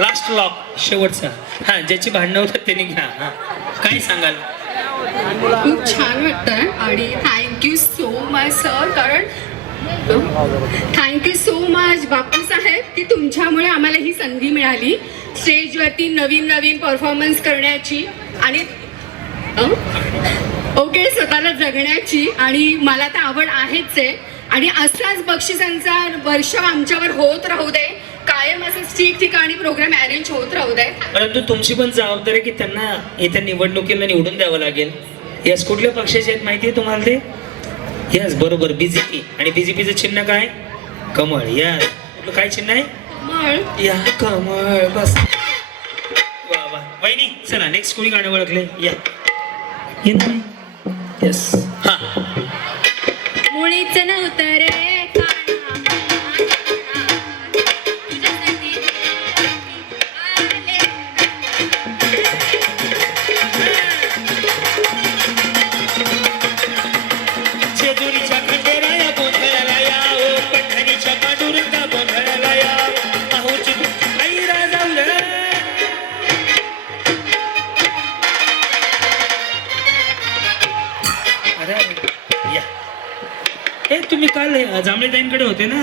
लास्ट लॉक शेवटचा. हा ज्याची भांडणं होतात त्यांनी घ्या. हा काय सांगाल? खूप छान वाटतंय आणि थँक्यू सो मच सर. कारण थँक्यू सो मच बापू साहेब की तुमच्यामुळे आम्हाला ही संधी मिळाली स्टेजवरती नवीन नवीन परफॉर्मन्स करण्याची आणि ओके स्वतःला जगण्याची आणि मला तर आवड आहेच आहे आणि असाच बक्षिसांचा वर्ष आमच्यावर होत राहू दे कायम असं ठिकठिकाणी प्रोग्राम अरेंज होत राहू दे. परंतु तुमची पण जबाबदारी आहे की त्यांना येत्या निवडणुकीला निवडून द्यावं लागेल. यस कुठल्या पक्षाचे आहेत माहिती आहे तुम्हाला ते? यस बरोबर बीजेपी. आणि बीजेपीचं चिन्ह काय? कमळ. यस काय चिन्ह आहे? मळ या कमळ. बस वा वा. वहिनी चला नेक्स्ट कोणी गाणं ओळखले या. यस हा. मुळीच नव्हतं रे जेजुरीच्या खंडेराया गोंधळाला या ओ पंढरीच्या पांडुरंगा गोंधळाला या माहूरची आई राजावलं. अरे या ए तुम्ही काल जांभळेताईंकडे होते ना?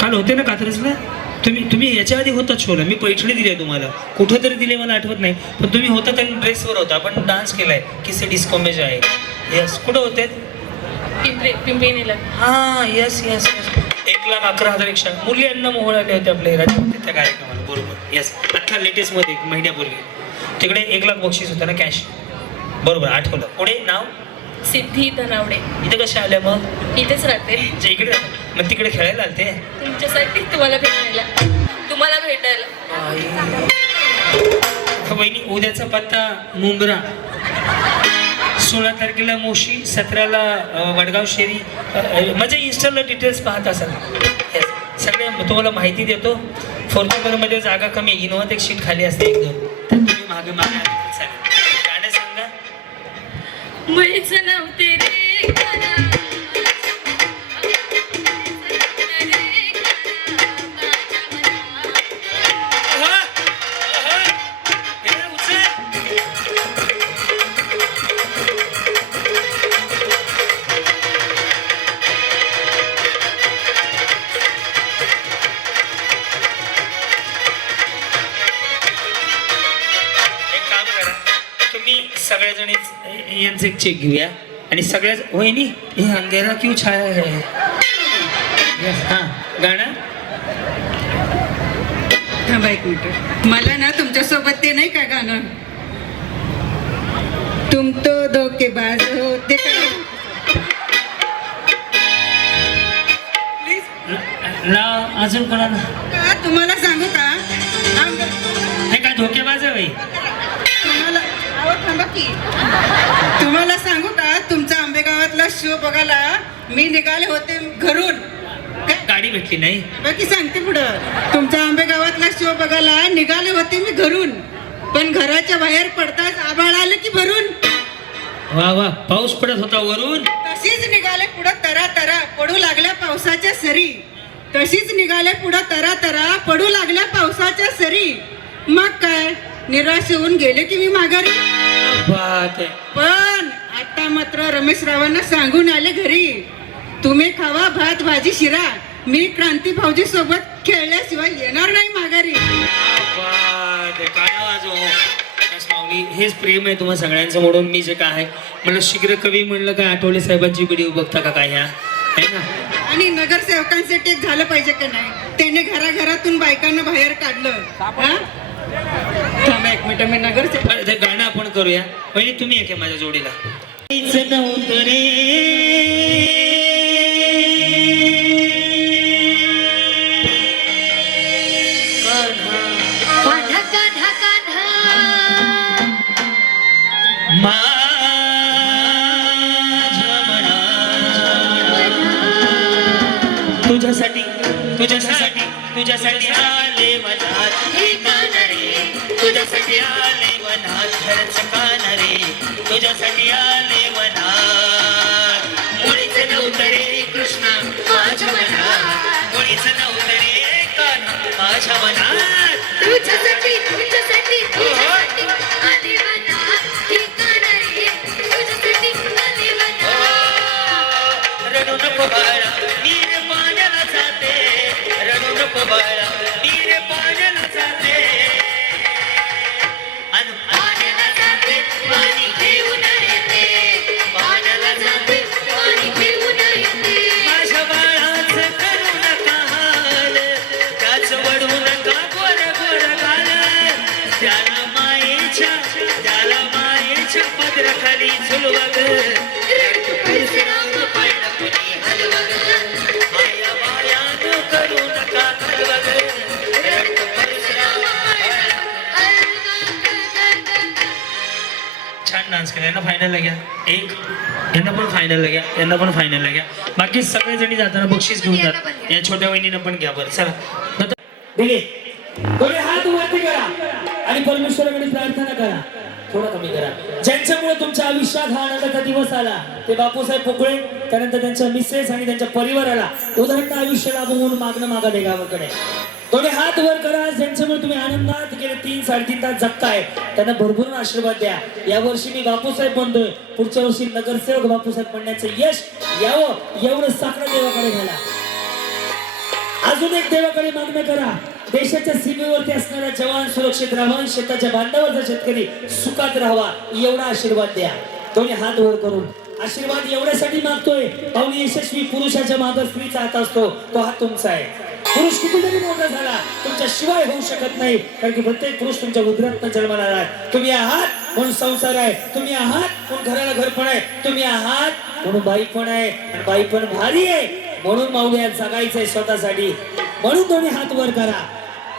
काल होते ना कात्रजला? तुम्ही याच्या आधी होता शोला. मी पैठणी दिली आहे तुम्हाला. कुठं तरी दिले मला आठवत नाही पण तुम्ही होता आणि ड्रेसवर होता. आपण डान्स केलाय किसे डिस्को में आहे. यस कुठं होते? पिंपरी नेला. हा यस यस यस. 1,11,000 मुलींना मोहळ आले होते आपल्या राज्यामध्ये त्या कार्यक्रमाला. बरोबर यस. आता लेटेस्ट मध्ये 1 महिन्यापूर्वी तिकडे 1,00,000 बक्षीस होतं ना कॅश. बरोबर आठवलं. पुढे नाव? सिद्धी धनावडे. इथे कशा आल्या मग? इथेच राहते. म्हणजे इकडे मग तिकडे खेळायला आलते? तुमच्यासाठी तुम्हाला भेटायला वहिनी उद्याचा पत्ता मुंब्रा. 16 तारखेला मोशी, 17ला वडगाव शेरी. माझ्या इन्स्टाला डिटेल्स पाहत असाल. Yes. सगळे तुम्हाला माहिती देतो. फॉर्च्युनरमध्ये जागा कमी आहे. इनोव्हात एक सीट खाली असते 1-2 तर तुम्ही मागे मागे आले चालेल. गाणं सांगा. मुळीच नव्हते रे काना सगळ्याजणी यांचं एक चेक घेऊया आणि सगळ्याच वहिनी हे अंधेरा क्यों छाया है. हा गाणं. थांबा 1 मिनिट. मला ना तुमच्यासोबत ते नाही का गाणं तुम तो धोकेबाज हो ते लाव अजून कोणाला का तुम्हाला सांगू का हे काय धोकेबाज आहे बाई. तुम्हाला अहो थांबा की तुम्हाला सांगू का तुमचा आंबेगावातला शो बघायला मी निघाले होते घरून. काय गाडी भेटली नाही. बाकी सांगते पुढं. तुमचा आंबेगावातला शो बघायला निघाले होते मी घरून पण घराच्या बाहेर पडताच आभाळ आलं की भरून. वा वा पाऊस पडत होता वरून. तशीच निघाले पुढं तरा तरा पडू लागल्या पावसाच्या सरी. तशीच निघाले पुढं तरा तरा पडू लागल्या पावसाच्या सरी. मग काय निराश होऊन गेले की मी माघारी. बात आहे. पण आता मात्र रमेश रावांना सांगून आले घरी तुम्ही खावा भात भाजी शिरा. मी क्रांती भाऊजी सोबत खेळल्याशिवाय येणार नाही माघारी. बात आहे. काय आवाज हो. माऊली हेच प्रेम आहे तुम्हा सगळ्यांचं म्हणून मी जे काय आहे म्हणलं शीघ्र कवी म्हणलं काय आठवले साहेबांची व्हिडिओ बघता का काय ह्या है ना. आणि नगरसेवकांसाठी एक झालं पाहिजे का नाही. त्याने घराघरातून बायकांना बाहेर काढलं. हा? थांबा 1 मिनिट मी नगरसेवक ते गाणं आपण करूया. पहिले तुम्ही एक माझ्या जोडीला. तुझ्यासाठी तुझ्यासाठी तुझ्यासाठी आले मनात हे गाणं रे. तुझ्यासाठी आले मनात खरंच गाणं रे. तुझ्यासाठी आले मनात. मुळीच नव्हतं रे कृष्णा माझ्या मनात. मुळीच नव्हतं रे कान्हा माझ्या मनात. तुझ्यासाठी तुझ्यासाठी तुझ्यासाठी आले मनात हे गाणं रे. तुझ्यासाठी आले मनात. रडू नको बाळा मी गप बाळा नीर पाण्याला जाते अन पाण्याला जाते पाणी घेऊन येते पाण्याला जाते पाणी घेऊन येते माझ्या बाळाचं करू नका हाल त्याच वडू नका गोर गोर गाल त्याला मायेच्या पदराखाली झुलवा ग परशुराम पाळणा कुणी हलवा ग माया मायानं करू नका हलवा ग परशुराम छान डान्स केला यांना फायनलला घ्या एक यांना पण फायनलला घ्या यांना पण फायनलला घ्या बाकी सगळेजणी जाताना बक्षीस घेऊन जात या छोट्या वहिनीनं पण घ्या बरं चला ठीक आहे थोडे हात वरती करा आणि परमेश्वराकडे प्रार्थना करा थोडं कमी करा ज्यांच्यामुळे तुमच्या आयुष्यात हा आनंदाचा दिवस आला ते बापूसाहेब पोकळे त्यानंतर त्यांच्या मिसेस आणि त्यांच्या परिवाराला उदाहरण आयुष्य लाभो म्हणून मागणं मागा दे गावाकडे थोडे हात वर करा ज्यांच्यामुळे तुम्ही आनंदात गेले 3-3.5 तास जगताय त्यांना भरभरून आशीर्वाद द्या या वर्षी मी बापूसाहेब म्हणतोय पुढच्या वर्षी नगरसेवक बापूसाहेब म्हणण्याचं यश यावं एवढं साकडं देवाकडे घाला अजून एक देवाकडे मागणं करा देशाच्या सीमेवरती असणारा जवान सुरक्षित राहावा शेताच्या बांधावरचा शेतकरी सुखात राहावा एवढा आशीर्वाद द्या दोन्ही हात वर करून आशीर्वाद एवढ्यासाठी मागतोय पाहुणे यशस्वी पुरुषाच्या मागे स्त्रीचा हात असतो तो हात तुमचा आहे पुरुष किती जरी मोठा झाला तुमच्या शिवाय होऊ शकत नाही कारण की प्रत्येक पुरुष तुमच्या उदरातनं जन्माला आलाय तुम्ही आहात म्हणून संसार आहे तुम्ही आहात म्हणून घराला घर पण आहे तुम्ही आहात म्हणून बाई पण आहे आणि बाई पण भारी आहे म्हणून माऊली आज जगायचंय स्वतःसाठी म्हणून दोन्ही हात वर करा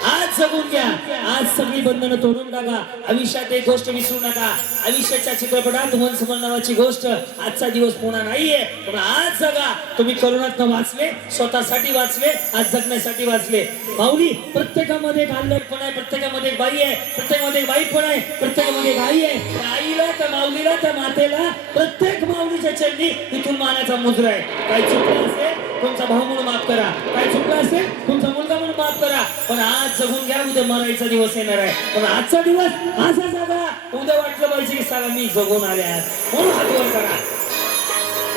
आज जगून घ्या आज सगळी बंधनं तोडून टाका आयुष्यात एक गोष्ट विसरू नका आयुष्याच्या चित्रपटात वंशमल नावाची गोष्ट आजचा दिवस पुन्हा नाहीये पण आज जगा तुम्ही करोनातनं वाचले स्वतःसाठी वाचले आज जगण्यासाठी वाचले माऊली प्रत्येकामध्ये एक आल्लडपण आहे प्रत्येकामध्ये एक बाई आहे प्रत्येकामध्ये एक बाई पण आहे प्रत्येकामध्ये एक आई आहे त्या आईला त्या माऊलीला त्या मातेला प्रत्येक माऊलीच्या चरणी इथून मानाचा मुजरा आहे काही चुकलं असेल तुमचा भाऊ म्हणून माफ करा काय चुकलं असेल तुमचा मुलगा म्हणून माफ करा पण आज जगून घ्या उद्या मरायचा दिवस येणार आहे पण आजचा दिवस असा जागा उद्या वाटलं पाहिजे की साला मी जगून आले आज म्हणून हात वर करा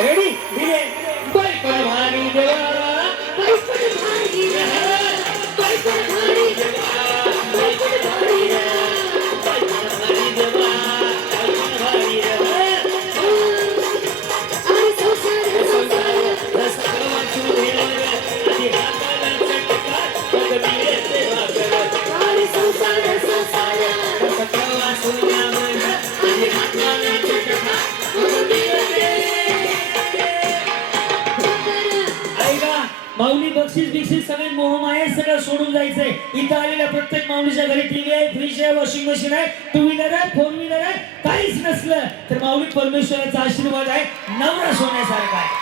रेडी दिले बाय पण भारी देवा बाय पण भारी देवा बाय पण भारी देवा बाय पण भारी देवा बाय पण भारी देवा बाय पण भारी देवा माऊली बक्षीस बिक्षीस सगळे मोहम आहे सगळं सोडून जायचंय इथं आलेल्या प्रत्येक माऊलीच्या घरी टीव्ही आहे फ्रीज आहे वॉशिंग मशीन आहे 2 व्हीलर आहे 4 व्हीलर आहे काहीच नसलं तर माऊली परमेश्वराचा आशीर्वाद आहे नवरा सोन्यासारखा आहे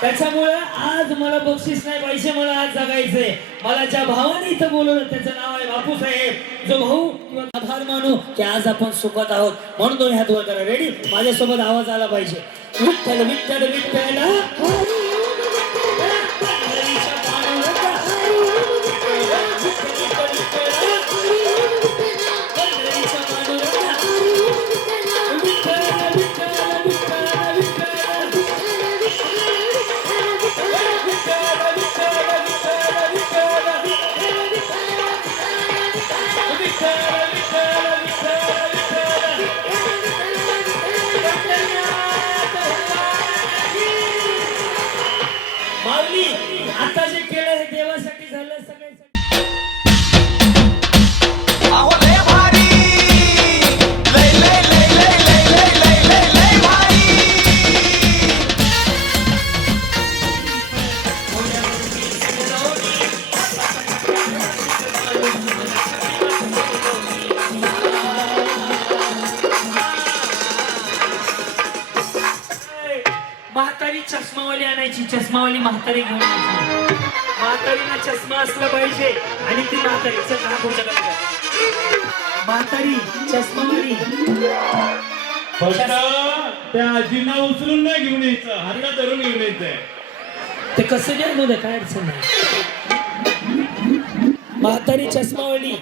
त्याच्यामुळे आज मला बक्षीस नाही पाहिजे मला आज जगायचंय मला ज्या भावाने इथं बोलवलं त्याचं नाव आहे बापूसाहेब जो भाऊ किंवा आभार मानू की आज आपण सुखात आहोत म्हणून दोन्ही हात वर करा रेडी माझ्यासोबत आवाज आला पाहिजे विठ्ठल विठ्ठल विठ्ठल माऊली आता जे केलं हे देवासाठी झालं सगळ्यांसाठी अहो लय भारी लय लय लय लय लय लय लय लय लय भारी म्हातारी चष्मावाली आणायची चष्मावाली म्हातारी घेऊन यायची म्हातारीला चष्मा असला पाहिजे आणि ती म्हातारीचं का म्हातारी चष्मावाली त्या आजींना उचलून नाही घेऊन यायचं हातात धरून घेऊन यायचंय ते कसं घ्या मध्ये काय अडचण नाही म्हातारी चष्मावाली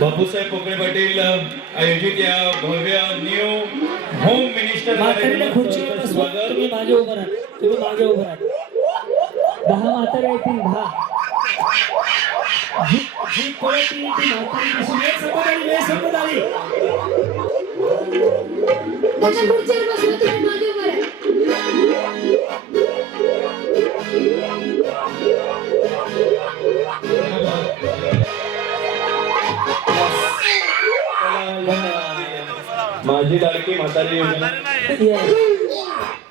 बापूसाहेब पोकळे पाटील आयोजित या भव्य न्यू होम मिनिस्टर म्हातारीला खुर्चीवर बसवा तुम्ही मागे उभं राहा तुम्ही मागे उभं राहा 10 म्हातारे येतील 10. जी पळत येईल ती म्हातारी कशी वेळ संपत आली, वेळ संपत आली. माझी लाडकी म्हातारी योजना.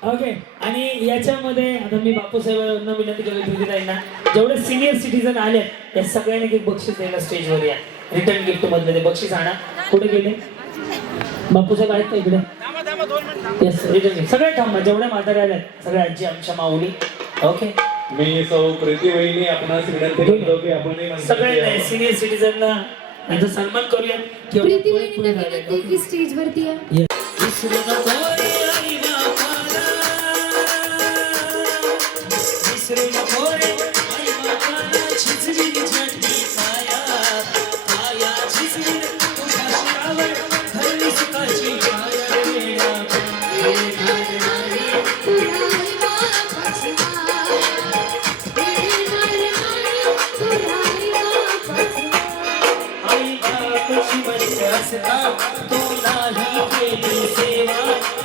ओके. आणि याच्यामध्ये आता मी बापूसाहेबांना विनंती केली प्रीतीताईंना, जेवढे सिनियर सिटीजन आले या सगळ्यांनी एक बक्षीस द्यायला स्टेजवर या. रिटर्न गिफ्ट मधले ते बक्षीस आणा. कुठे गेले बापूसाहेब? आहेत का इकडे? Yes, return gift. सगळे थांबा, जेवढ्या म्हातारे आल्यात सगळ्या आजी आमच्या माऊली. ओके. मी सौ प्रीती वहिनी आपणास विनंती करतो की आपण सगळे सिनियर सिटीजनना यांचा सन्मान करूया. प्रीती वहिनींना विनंती की स्टेज वरती या. विसरू नको रे आई बापाला, विसरू नको रे आई बापाला, झिजली झटली पाया, पाया झिजली तुझ्या शिरावर, धरली सुखाची छाया वेळा. आई बापाची मस्त असता तू नाही केली सेवा,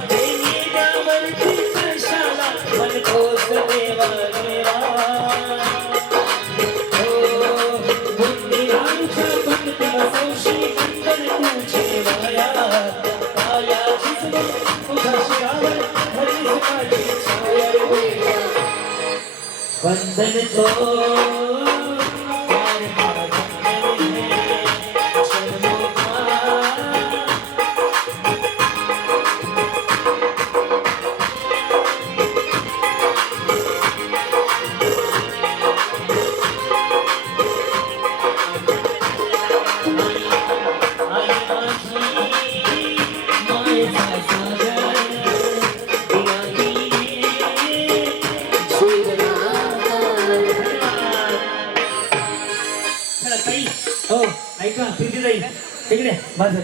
देण्यावरती कशाला मनतोस देवा देवा. हो बुद्धिरांच्या पंक्ती बसवशी कंदर तुझे वाया, पाया झिजली तुझ्या शिरावर, धरली सुखाची छाया वेळा. वंदन तो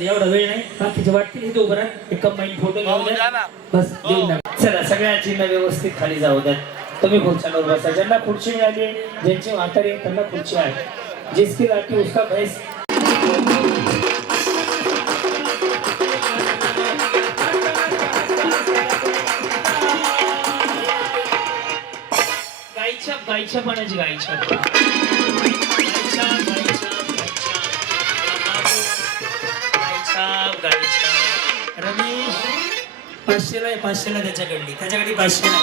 एवढा वेळ नाही, बाकीचे वाटतील इथे उभं राहा, एक कंबाईन फोटो घेऊन द्या बस, देऊन टाका. चला सगळ्यांची व्यवस्थित खाली जाऊ द्या. तुम्ही खुर्च्यांवर बसा. ज्यांना खुर्ची मिळाली, ज्यांची म्हातारी आहे त्यांना खुर्ची आहे. जिसकी लाठी उसका भैंस. गायच्या पाण्याची गायच्या रमेश 500ला आहे, 500ला त्याच्याकडली 500ला.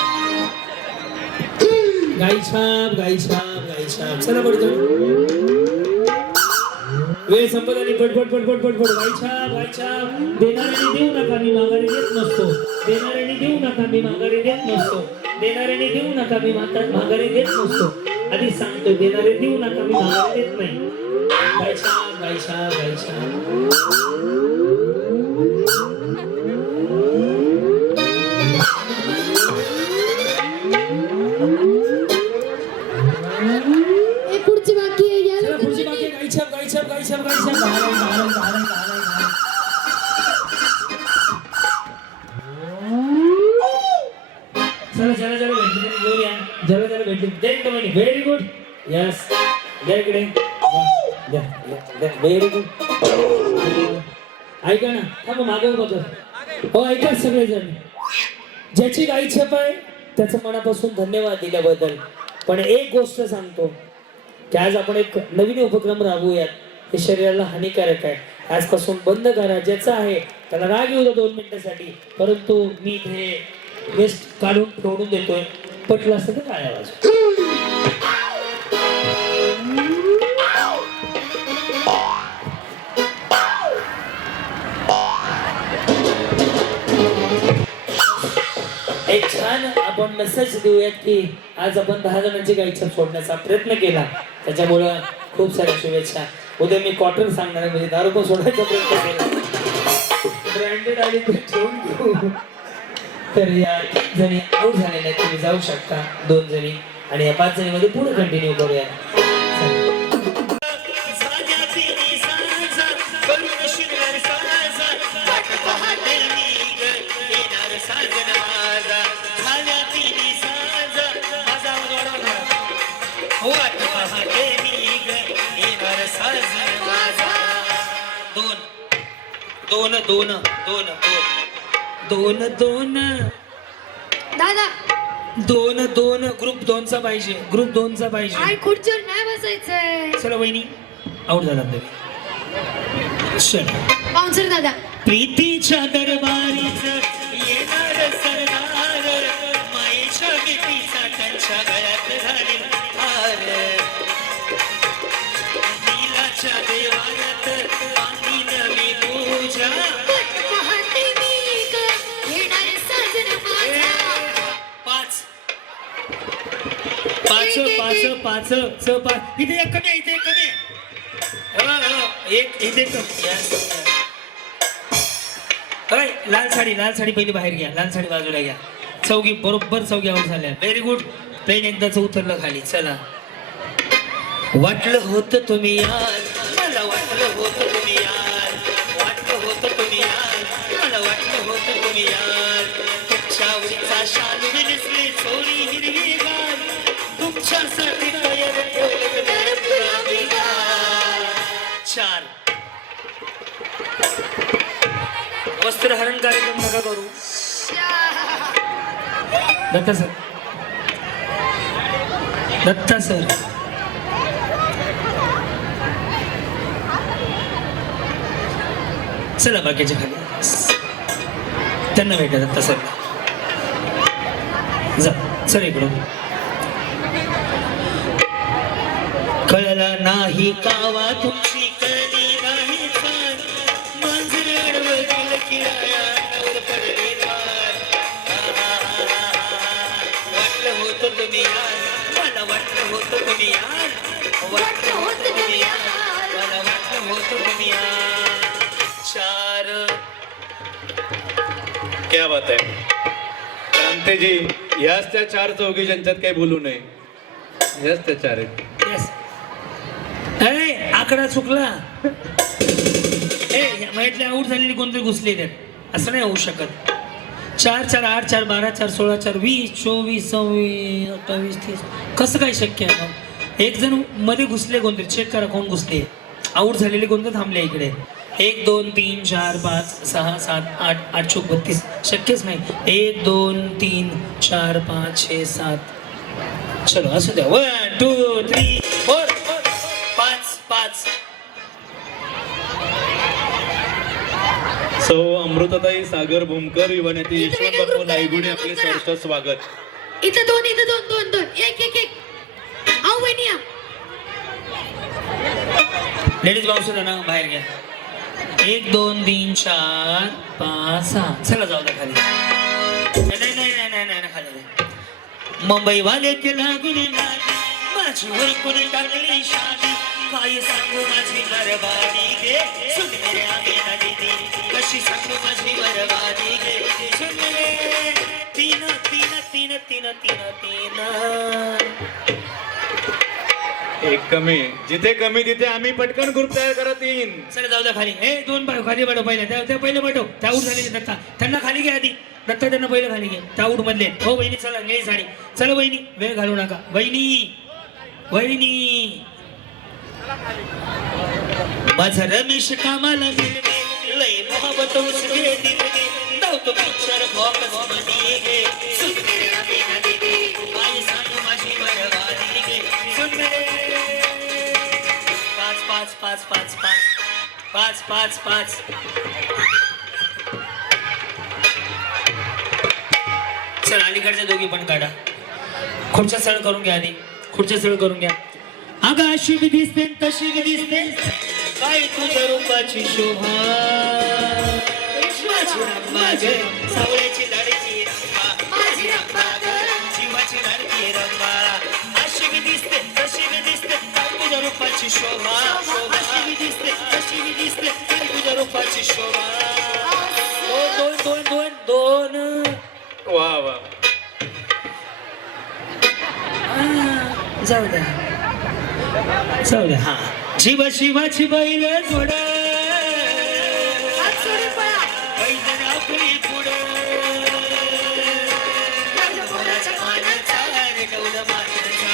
गायछाप गायछाप गायछाप. चला पडतो, वेळ संपत आली. पटपट पटपट पटपट. गायछाप गायछाप. देणाऱ्याने देऊ नका, मी माघारी देत नसतो. देणाऱ्याने देऊ नका, मी माघारी देत नसतो. देणाऱ्याने देऊ नका, मी माघारी देत नसतो. आधी सांगतो, देणारे देऊ नका, मी माघारी देत नाही. गायछाप गायछाप गायछाप. पुढची बाकी आहे या. चला पुढची बाकी. गायछाप गायछाप गायछाप गायछाप. चला जरा जरा भेटली घेऊन या. जरा जरा भेटली देख तुम्ही. Very good. यस, द्या इकडे. Very good. ऐका ना, थांब मागं बघ. हो ऐका सगळेजण, ज्याची गायछाप आहे त्याचं मनापासून धन्यवाद दिल्याबद्दल. पण एक गोष्ट सांगतो की आज आपण एक नवीन उपक्रम राबवूयात. हे शरीराला हानिकारक आहे, आजपासून बंद करा. ज्याचा आहे त्याला राग येऊ द्या 2 मिनिटासाठी, परंतु मी इथे वेस्ट काढून फोडून देतोय. पटलं असतं तर काय आवाज. एक छान आपण मेसेज देऊयात की आज आपण 10 जणांची गायछाप सोडण्याचा प्रयत्न केला, त्याच्यामुळं खूप साऱ्या शुभेच्छा. उद्या मी क्वार्टर सांगणार आहे, म्हणजे दारू पण सोडायचा प्रयत्न केला. ब्रँडेड आणि ठेवून घेऊ. तर या जणी आऊट झालेल्या आहेत, तुम्ही जाऊ शकता 2 जणी, आणि या 5 जणीमध्ये पुढे कंटिन्यू करूया. पहाटे मी ग येणार साजन माझा. दोन दोन दोन दोन दोन दोन दादा दोन दोन ग्रुप दोनचा पाहिजे, ग्रुप दोनचा पाहिजे. काय खुर्चीवर नाही बसायचंय. चला वहिनी आऊट झाला तरी. चला बाउन्सर दादा. प्रीतीच्या दरबारीच येणार सरदार, मायेच्या बेटीचा त्यांच्या गळ्यात घालील हार. नीलाच्या देवाऱ्यात बांधीन मी पूजा. पहाटे मी ग येणार साजन माझा. पाच पाच पाच पाच च पाच. इथे एक कमी आहे, इथे एक कमी आहे. एक इथे कमी. Yes. अय, लाल साडी पहिली बाहेर घ्या, लाल साडी बाजूला घ्या. चौघी बरोबर चौघी आऊट झाल्या. Very good. प्लेन एकदाच उतरलं खाली. चला. वाटलं होतं तुम्ही यार, मला वाटलं होतं तुम्ही यार, वाटलं होतं तुम्ही यार, मला वाटलं होतं तुम्ही यार. तुमच्या आवडीचा शालू नेसले चोरी हिरवी गार, तुमच्यासाठी तयार ठेवलं गुलाबी गार. चार. वस्त्रहरण कार्यक्रम नका करू. Datta sir, Datta sir. चला बाकीच्या खाली त्यांना भेटा. दत्ता सर जा. सर इकडून. कळलं नाही कावा तुमची, कळली नाही फार, मांजराडवर गेलं किरायावर पडली फार. वाटलं होतं तुम्ही यार, मला वाटलं होतं तुम्ही यार, वाटलं होतं तुम्ही यार, मला वाटलं होतं तुम्ही यार. चार. क्या बात आहे क्रांतीजी. ह्याच त्या चार चौघी ज्यांच्यात काही बोलू नये, ह्याच त्या चार आहेत. Yes. अरे आकडा चुकला. म्हटले आऊट झालेली कोणतरी घुसले त्यात. असं नाही होऊ शकत. 4 4 8 4 12 4 16 4 20 24 26 28 30. कसं काय शक्य आहे मग? एक जण मध्ये घुसले कोणतरी. चेक करा कोण घुसले. आऊट झालेले कोणते थांबले इकडे. 1 2 3 4 5 6 7 8 8 चौक 32. शक्यच नाही. 1 2 3 4 5 6 7. चलो असू द्या. 1 2 3 4 5 5. सो अमृताताई सागर भूमकर युवनेते यशवंत बापू लायगुडे आपले सहर्ष स्वागत. इथं दोन इथं दोन दोन दोन. एक एक एक. आओ वहिनी या. लेडीज बाउन्सर ना बाहेर घ्या. 1 2 3 4 5 6. चला जाऊ द्या खाली. नाही नाही नाही नाही नाही खाली. मुंबई वाले के लागून नाली, माझी वरकून टाकली शादी. काय सांगू माझी बरबादी गे, सुन मेरे आमीना दीदी, कशी सांगू माझी बरबादी गे, सुन मेरे. 3 3 3 3 3 3. एक कमी. जिथे कमी तिथे आम्ही पटकन ग्रुप तयार करत येईन. चला जाऊ द्या खाली. 2 खाली पाठव पहिले. त्या पहिले पाठव. त्या आऊट झाले दत्ता. त्यांना खाली घ्या आधी. दत्ता त्यांना पहिलं खाली घे. त्या आऊट मधले. हो वहिनी चला. निळी साडी. चला वहिनी वेळ घालू नका. वहिनी वहिनी. माझा रमेश कामाला मिळणे, लय मोहब्बत उसके दिल में, धावतो पिक्चर बॉक्स मध्ये गे, सुन मेरे आमीना दीदी, काय सांगू माझी बरबादी गे, सुन मेरे. 5 5 5 5 5 5 5 5. चल अलीकडच्या दोघी पण काढा. खुर्च्या सरळ करून घ्या आधी. खुर्च्या सरळ करून घ्या. अगं अशी बी दिसते तशी बी दिसते, काय तुझ्या रूपाची शोभा. माझी रंबा ग, सावळ्याची लाडकी रंबा, माझी रंबा ग, जीवाची लाडकी रंबा. अशी बी दिसते तशी बी दिसते, काय तुझ्या रूपाची शोभा. अशी बी दिसते तशी बी दिसते, काय तुझ्या रूपाची शोभा. 2 2 2 2 2. वा वा. जाऊ द्या जाऊ द्या. हा. शिवा शिवाची बैल जोड, बैल आपली पुढं, मोराच्या पानाचा रे गौड मानाचा,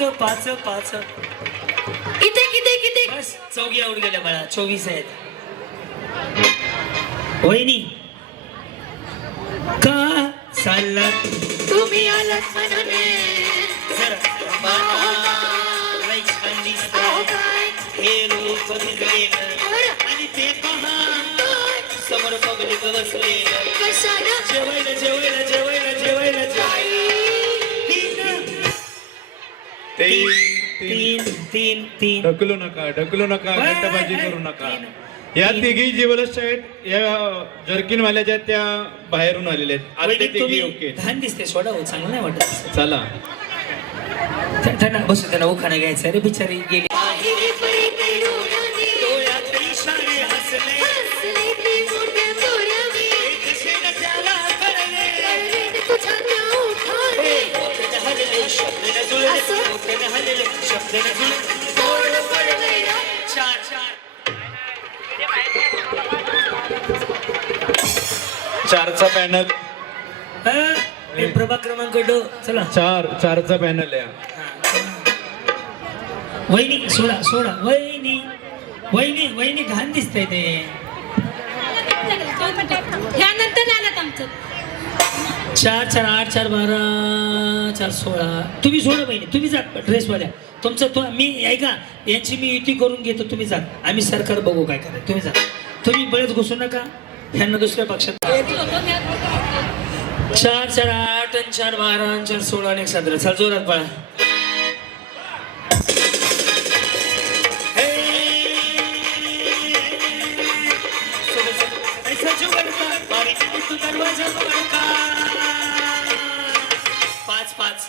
पाच किती किती किती बस चौघी आउट गेल्या बाळा 24 आहेत वहिनी का चालला तुम्ही आलात म्हणून जरा लई छान दिसतंय. हे रूप बघितलेलं आणि ते पहा समोर पब्लिक बसलेलं जेवायला जेवायला जेवायला जेवायला तीन तीन तीन ढकलू नका घंटाबाजी करू नका. या तिघी जीवलश आहेत, या जर्किन वाल्याच्या त्या बाहेरून आलेल्या आहेत. आता वहिनी, तिघी तुम्ही ओके घाण दिसते सोडा हो चांगलं नाही वाटत चला. त्यांना बसू त्यांना उखाणा घ्यायचा रे बिचारी गेली डोळ्यात इशारे हसले कसे त्याला कळले मोठ्याने हलले शब्द न जुळले मोठ्याने हलले शब्द न जुळले चार चारचा पॅनल प्रभाग क्रमांक चला चारचा पॅनल आहे. वहिनी सोडा वहिनी घाण दिसतंय ते यानंतर आलात आमचं 4 4 8 4 12 4 16 तुम्ही सोडा बहिणी तुम्ही जा ड्रेसवाल्या तुमचं मी ऐका यांची मी युती करून घेतो तुम्ही जा आम्ही सरकार बघू काय करायचं तुम्ही जा तुम्ही बळच घुसू नका ह्यांना दुसऱ्या पक्षात 4 4 8 4 12 4 16 आणि 17 चल जोरात पळा पाच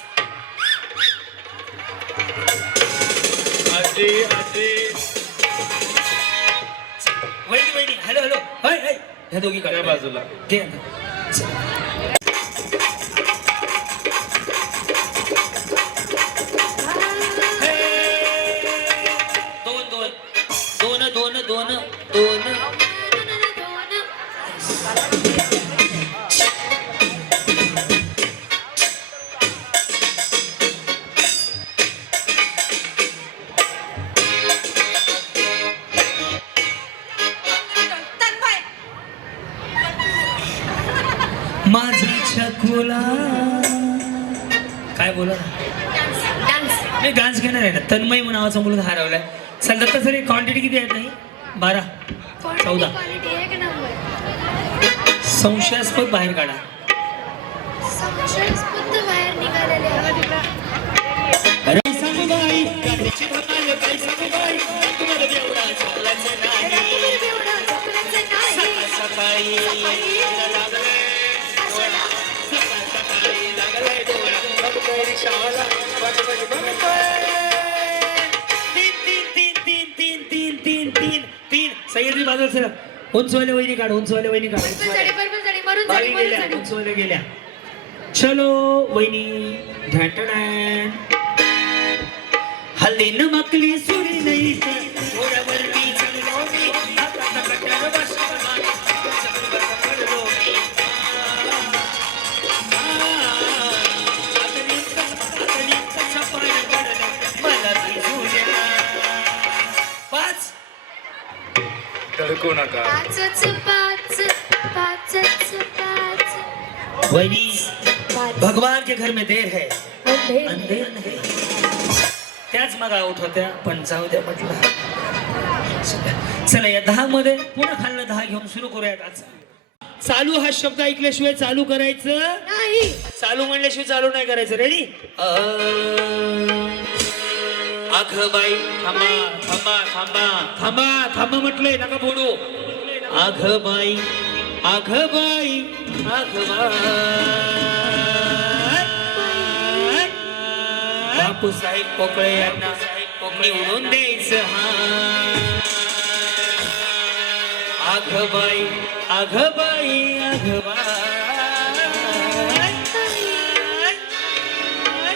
वहिनी हॅलो ह्या दोघी त्या बाजूला घे दोन माझा छकुला काय बोला मी डान्स घेणार आहे ना तन्मय नावाचा मुलगा हरवलाय चल दत्ता सर क्वांटिटी किती आहेत नाही 12 14 संशयास्पद बाहेर काढा अरे सांगू बाई गाडीची धमाल काय सांगू बाई तुम्हाला बेवडा चालायचं नाही सकाळी लागलंय डोळा बघतोय रिक्षावाला तीन सह्याद्री बाजूला सर उंचवाले वहिनी काढ उंचवाले गेल्या चलो वहिनी हल्ली न मकली सुरी नाही घोड्यावरती चढलो मी हाताचा कट्यार बसला पडलो धडकू नका वही भगवान के घर में देर है अंधेर नहीं त्याच मग आउट होत्या पण जाऊ द्या म्हटलं चला या 10 मध्ये पुन्हा खाल्लं 10 घेऊन सुरू करूयात आज चालू हा शब्द ऐकल्याशिवाय चालू करायचं नाही चालू म्हणल्याशिवाय चालू नाही करायचं रेडी अग बाई थांबा म्हटलंय नका बोलू अग बाई बापू साहेब पोकळे यांना निवडून द्यायचं अग बाई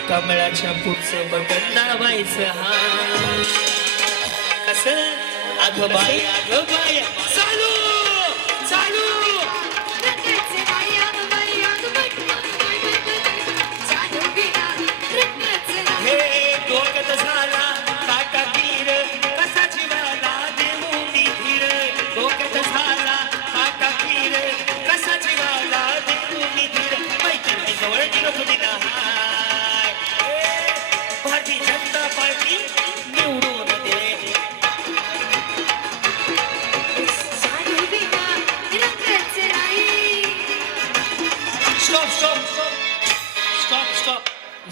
कमळाच्या पुढचं बटन दाबायचं कसं अग बाई चालू हे दोन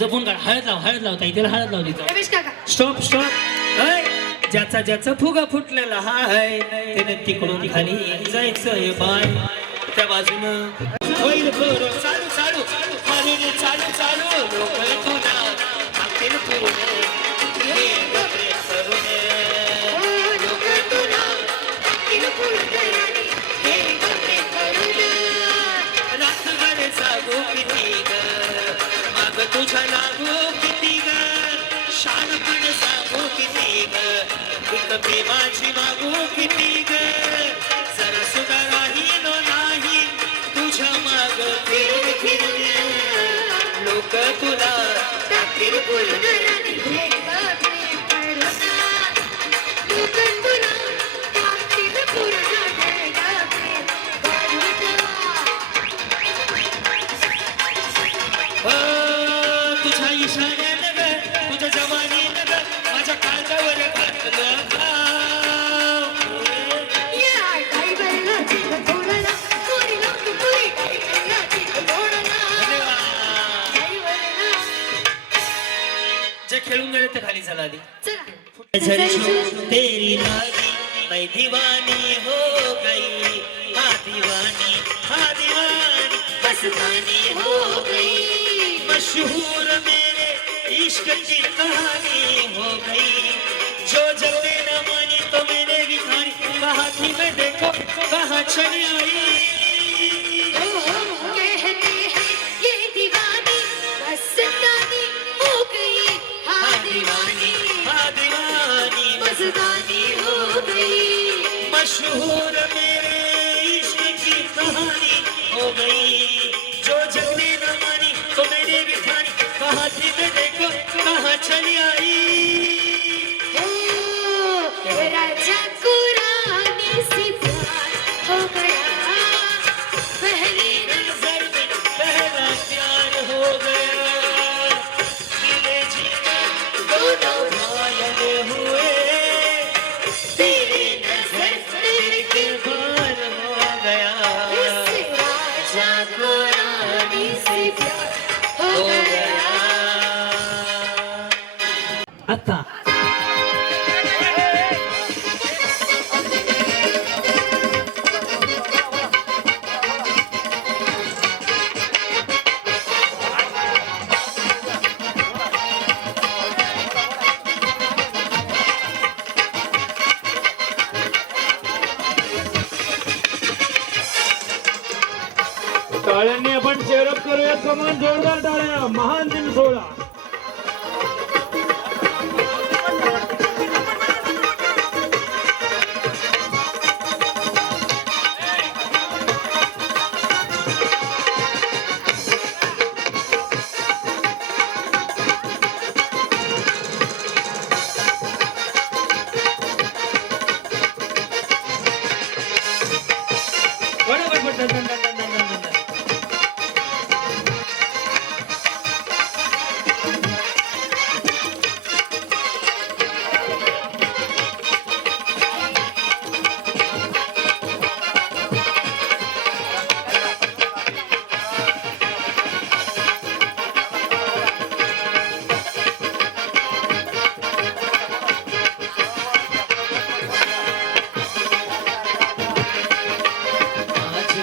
जपून काढ. हळद लाव ताई, त्याला हळद लावली. रमेश काका स्टॉप ज्याचा ज्याचा फुगा फुटलेला हाय त्याने तिकडून खाली जायचं बाय. त्या बाजूनं होईल बरं. चालू चालू अरे रे, चालू चालू लोक तुला हातील पूर्ण हे गप्रे करून लोक तुला हातील पूर्ण हे गप्रे करून रात्रभर जागो किती ग माग तुझ्या लागो किती ग शानपण सांगू किती ग दुःख प्रेमाची मागू किती ग जरा सुद्धा राहिलो नाही तुझ्या माग फिरून फिरून लोक तुला टाकील पूर्ण तुझ्या इशाऱ्यानं ग तुझ्या जवानीनं ग माझ्या काळजावर घातलं घाव. जे खेळून गेले ते खाली चला आधी. तेरी लागी मैं दीवानी हो गई हाँ दीवानी मस्तानी हो गई मशहूर मेरे इश्क की कहानी हो गई जो जलने न मानी तो मैंने भिखारी कहा थी मैं देखो कहाँ चली आई. कहते हैं ये दीवानी मस्तानी हो गई हाँ दीवानी मस्तानी हो गई मशहूर मेरे इश्क की कहानी हो गई जो जलने न मानी तो मैंने भिखारी कहा थी मैं देखो कहाँ चली आई. राजा को रानी से प्यार हो गया पहली नजर में पहला प्यार हो गया दिले जीवन दोनों घायल हुए तेरी नजर से किरदार हो गया राजा को रानी से प्यार हो गया. आता टाळ्यांनी आपण चेअरअप करूया. समान जोरदार टाळ्या. महान दिन सोहळा.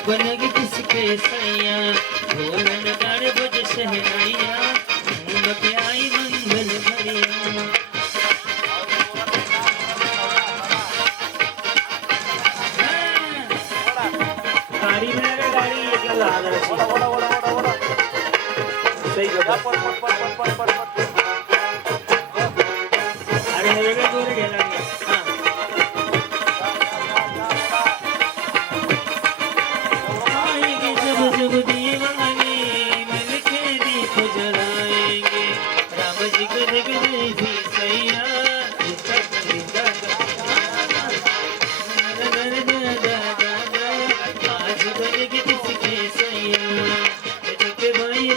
बनगी किसके सैया ढोलन गाड़े बज सहनाइया झूम के आई मंगल भरिया. गाड़ी में लगा गाड़ी एक लगा सही अरे हे वेगळे जोर घ्यायला लागले. जब दीवाने मिलके दीप जलाएंगे राम जी को देखने भी सैया आज बनेगी किसके सैया के भाई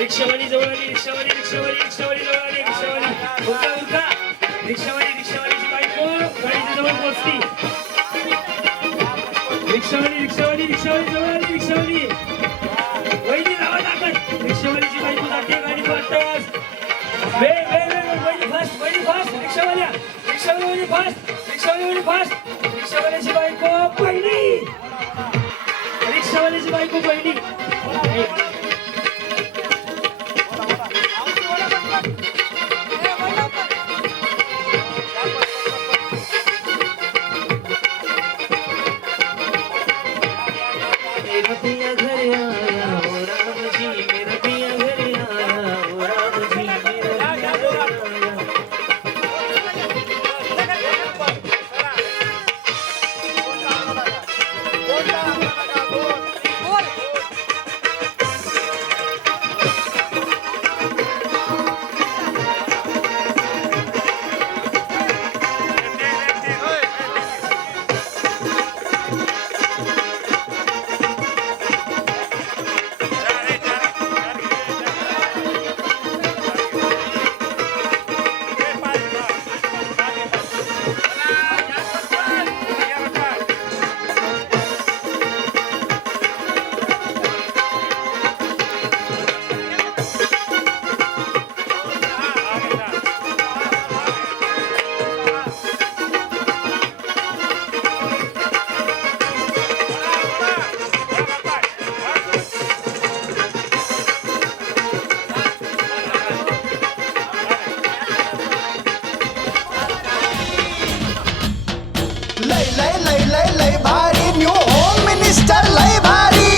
रिक्षावाली जवळ आली. रिक्षावाली रिक्षावाली जवळ आली, रिक्षावाली उरका रिक्षावालीची बायको गाडीच्या जवळ पोहोचली. रिक्षावाली जवळ आली, रिक्षावाली वहिनी लावा ताकद. रिक्षावालीची बायको जाते गाडी फास्ट वहिनी फास्ट रिक्षावाली फास्ट रिक्षावाल्याची बायको पहिली. मेरा पिया घर आया ओ राम जी, मेरा पिया घर आया ओ राम जी, मेरा पिया घर आया. लय भारी न्यू होम मिनिस्टर लय भारी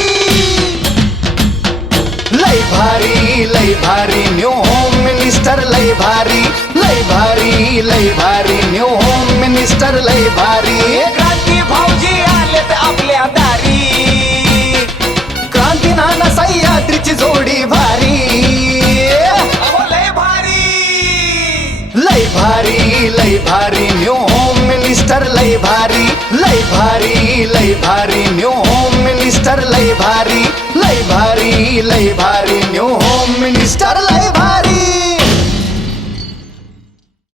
न्यू होम मिनिस्टर लय भारी न्यू होम मिनिस्टर लय भारी. क्रांती भाऊजी आलेत आपल्या दारी, क्रांती नाना सह्याद्रीची जोडी भारी. लय भारी न्यू होम मिनिस्टर लय भारी न्यू होम मिनिस्टर लय भारी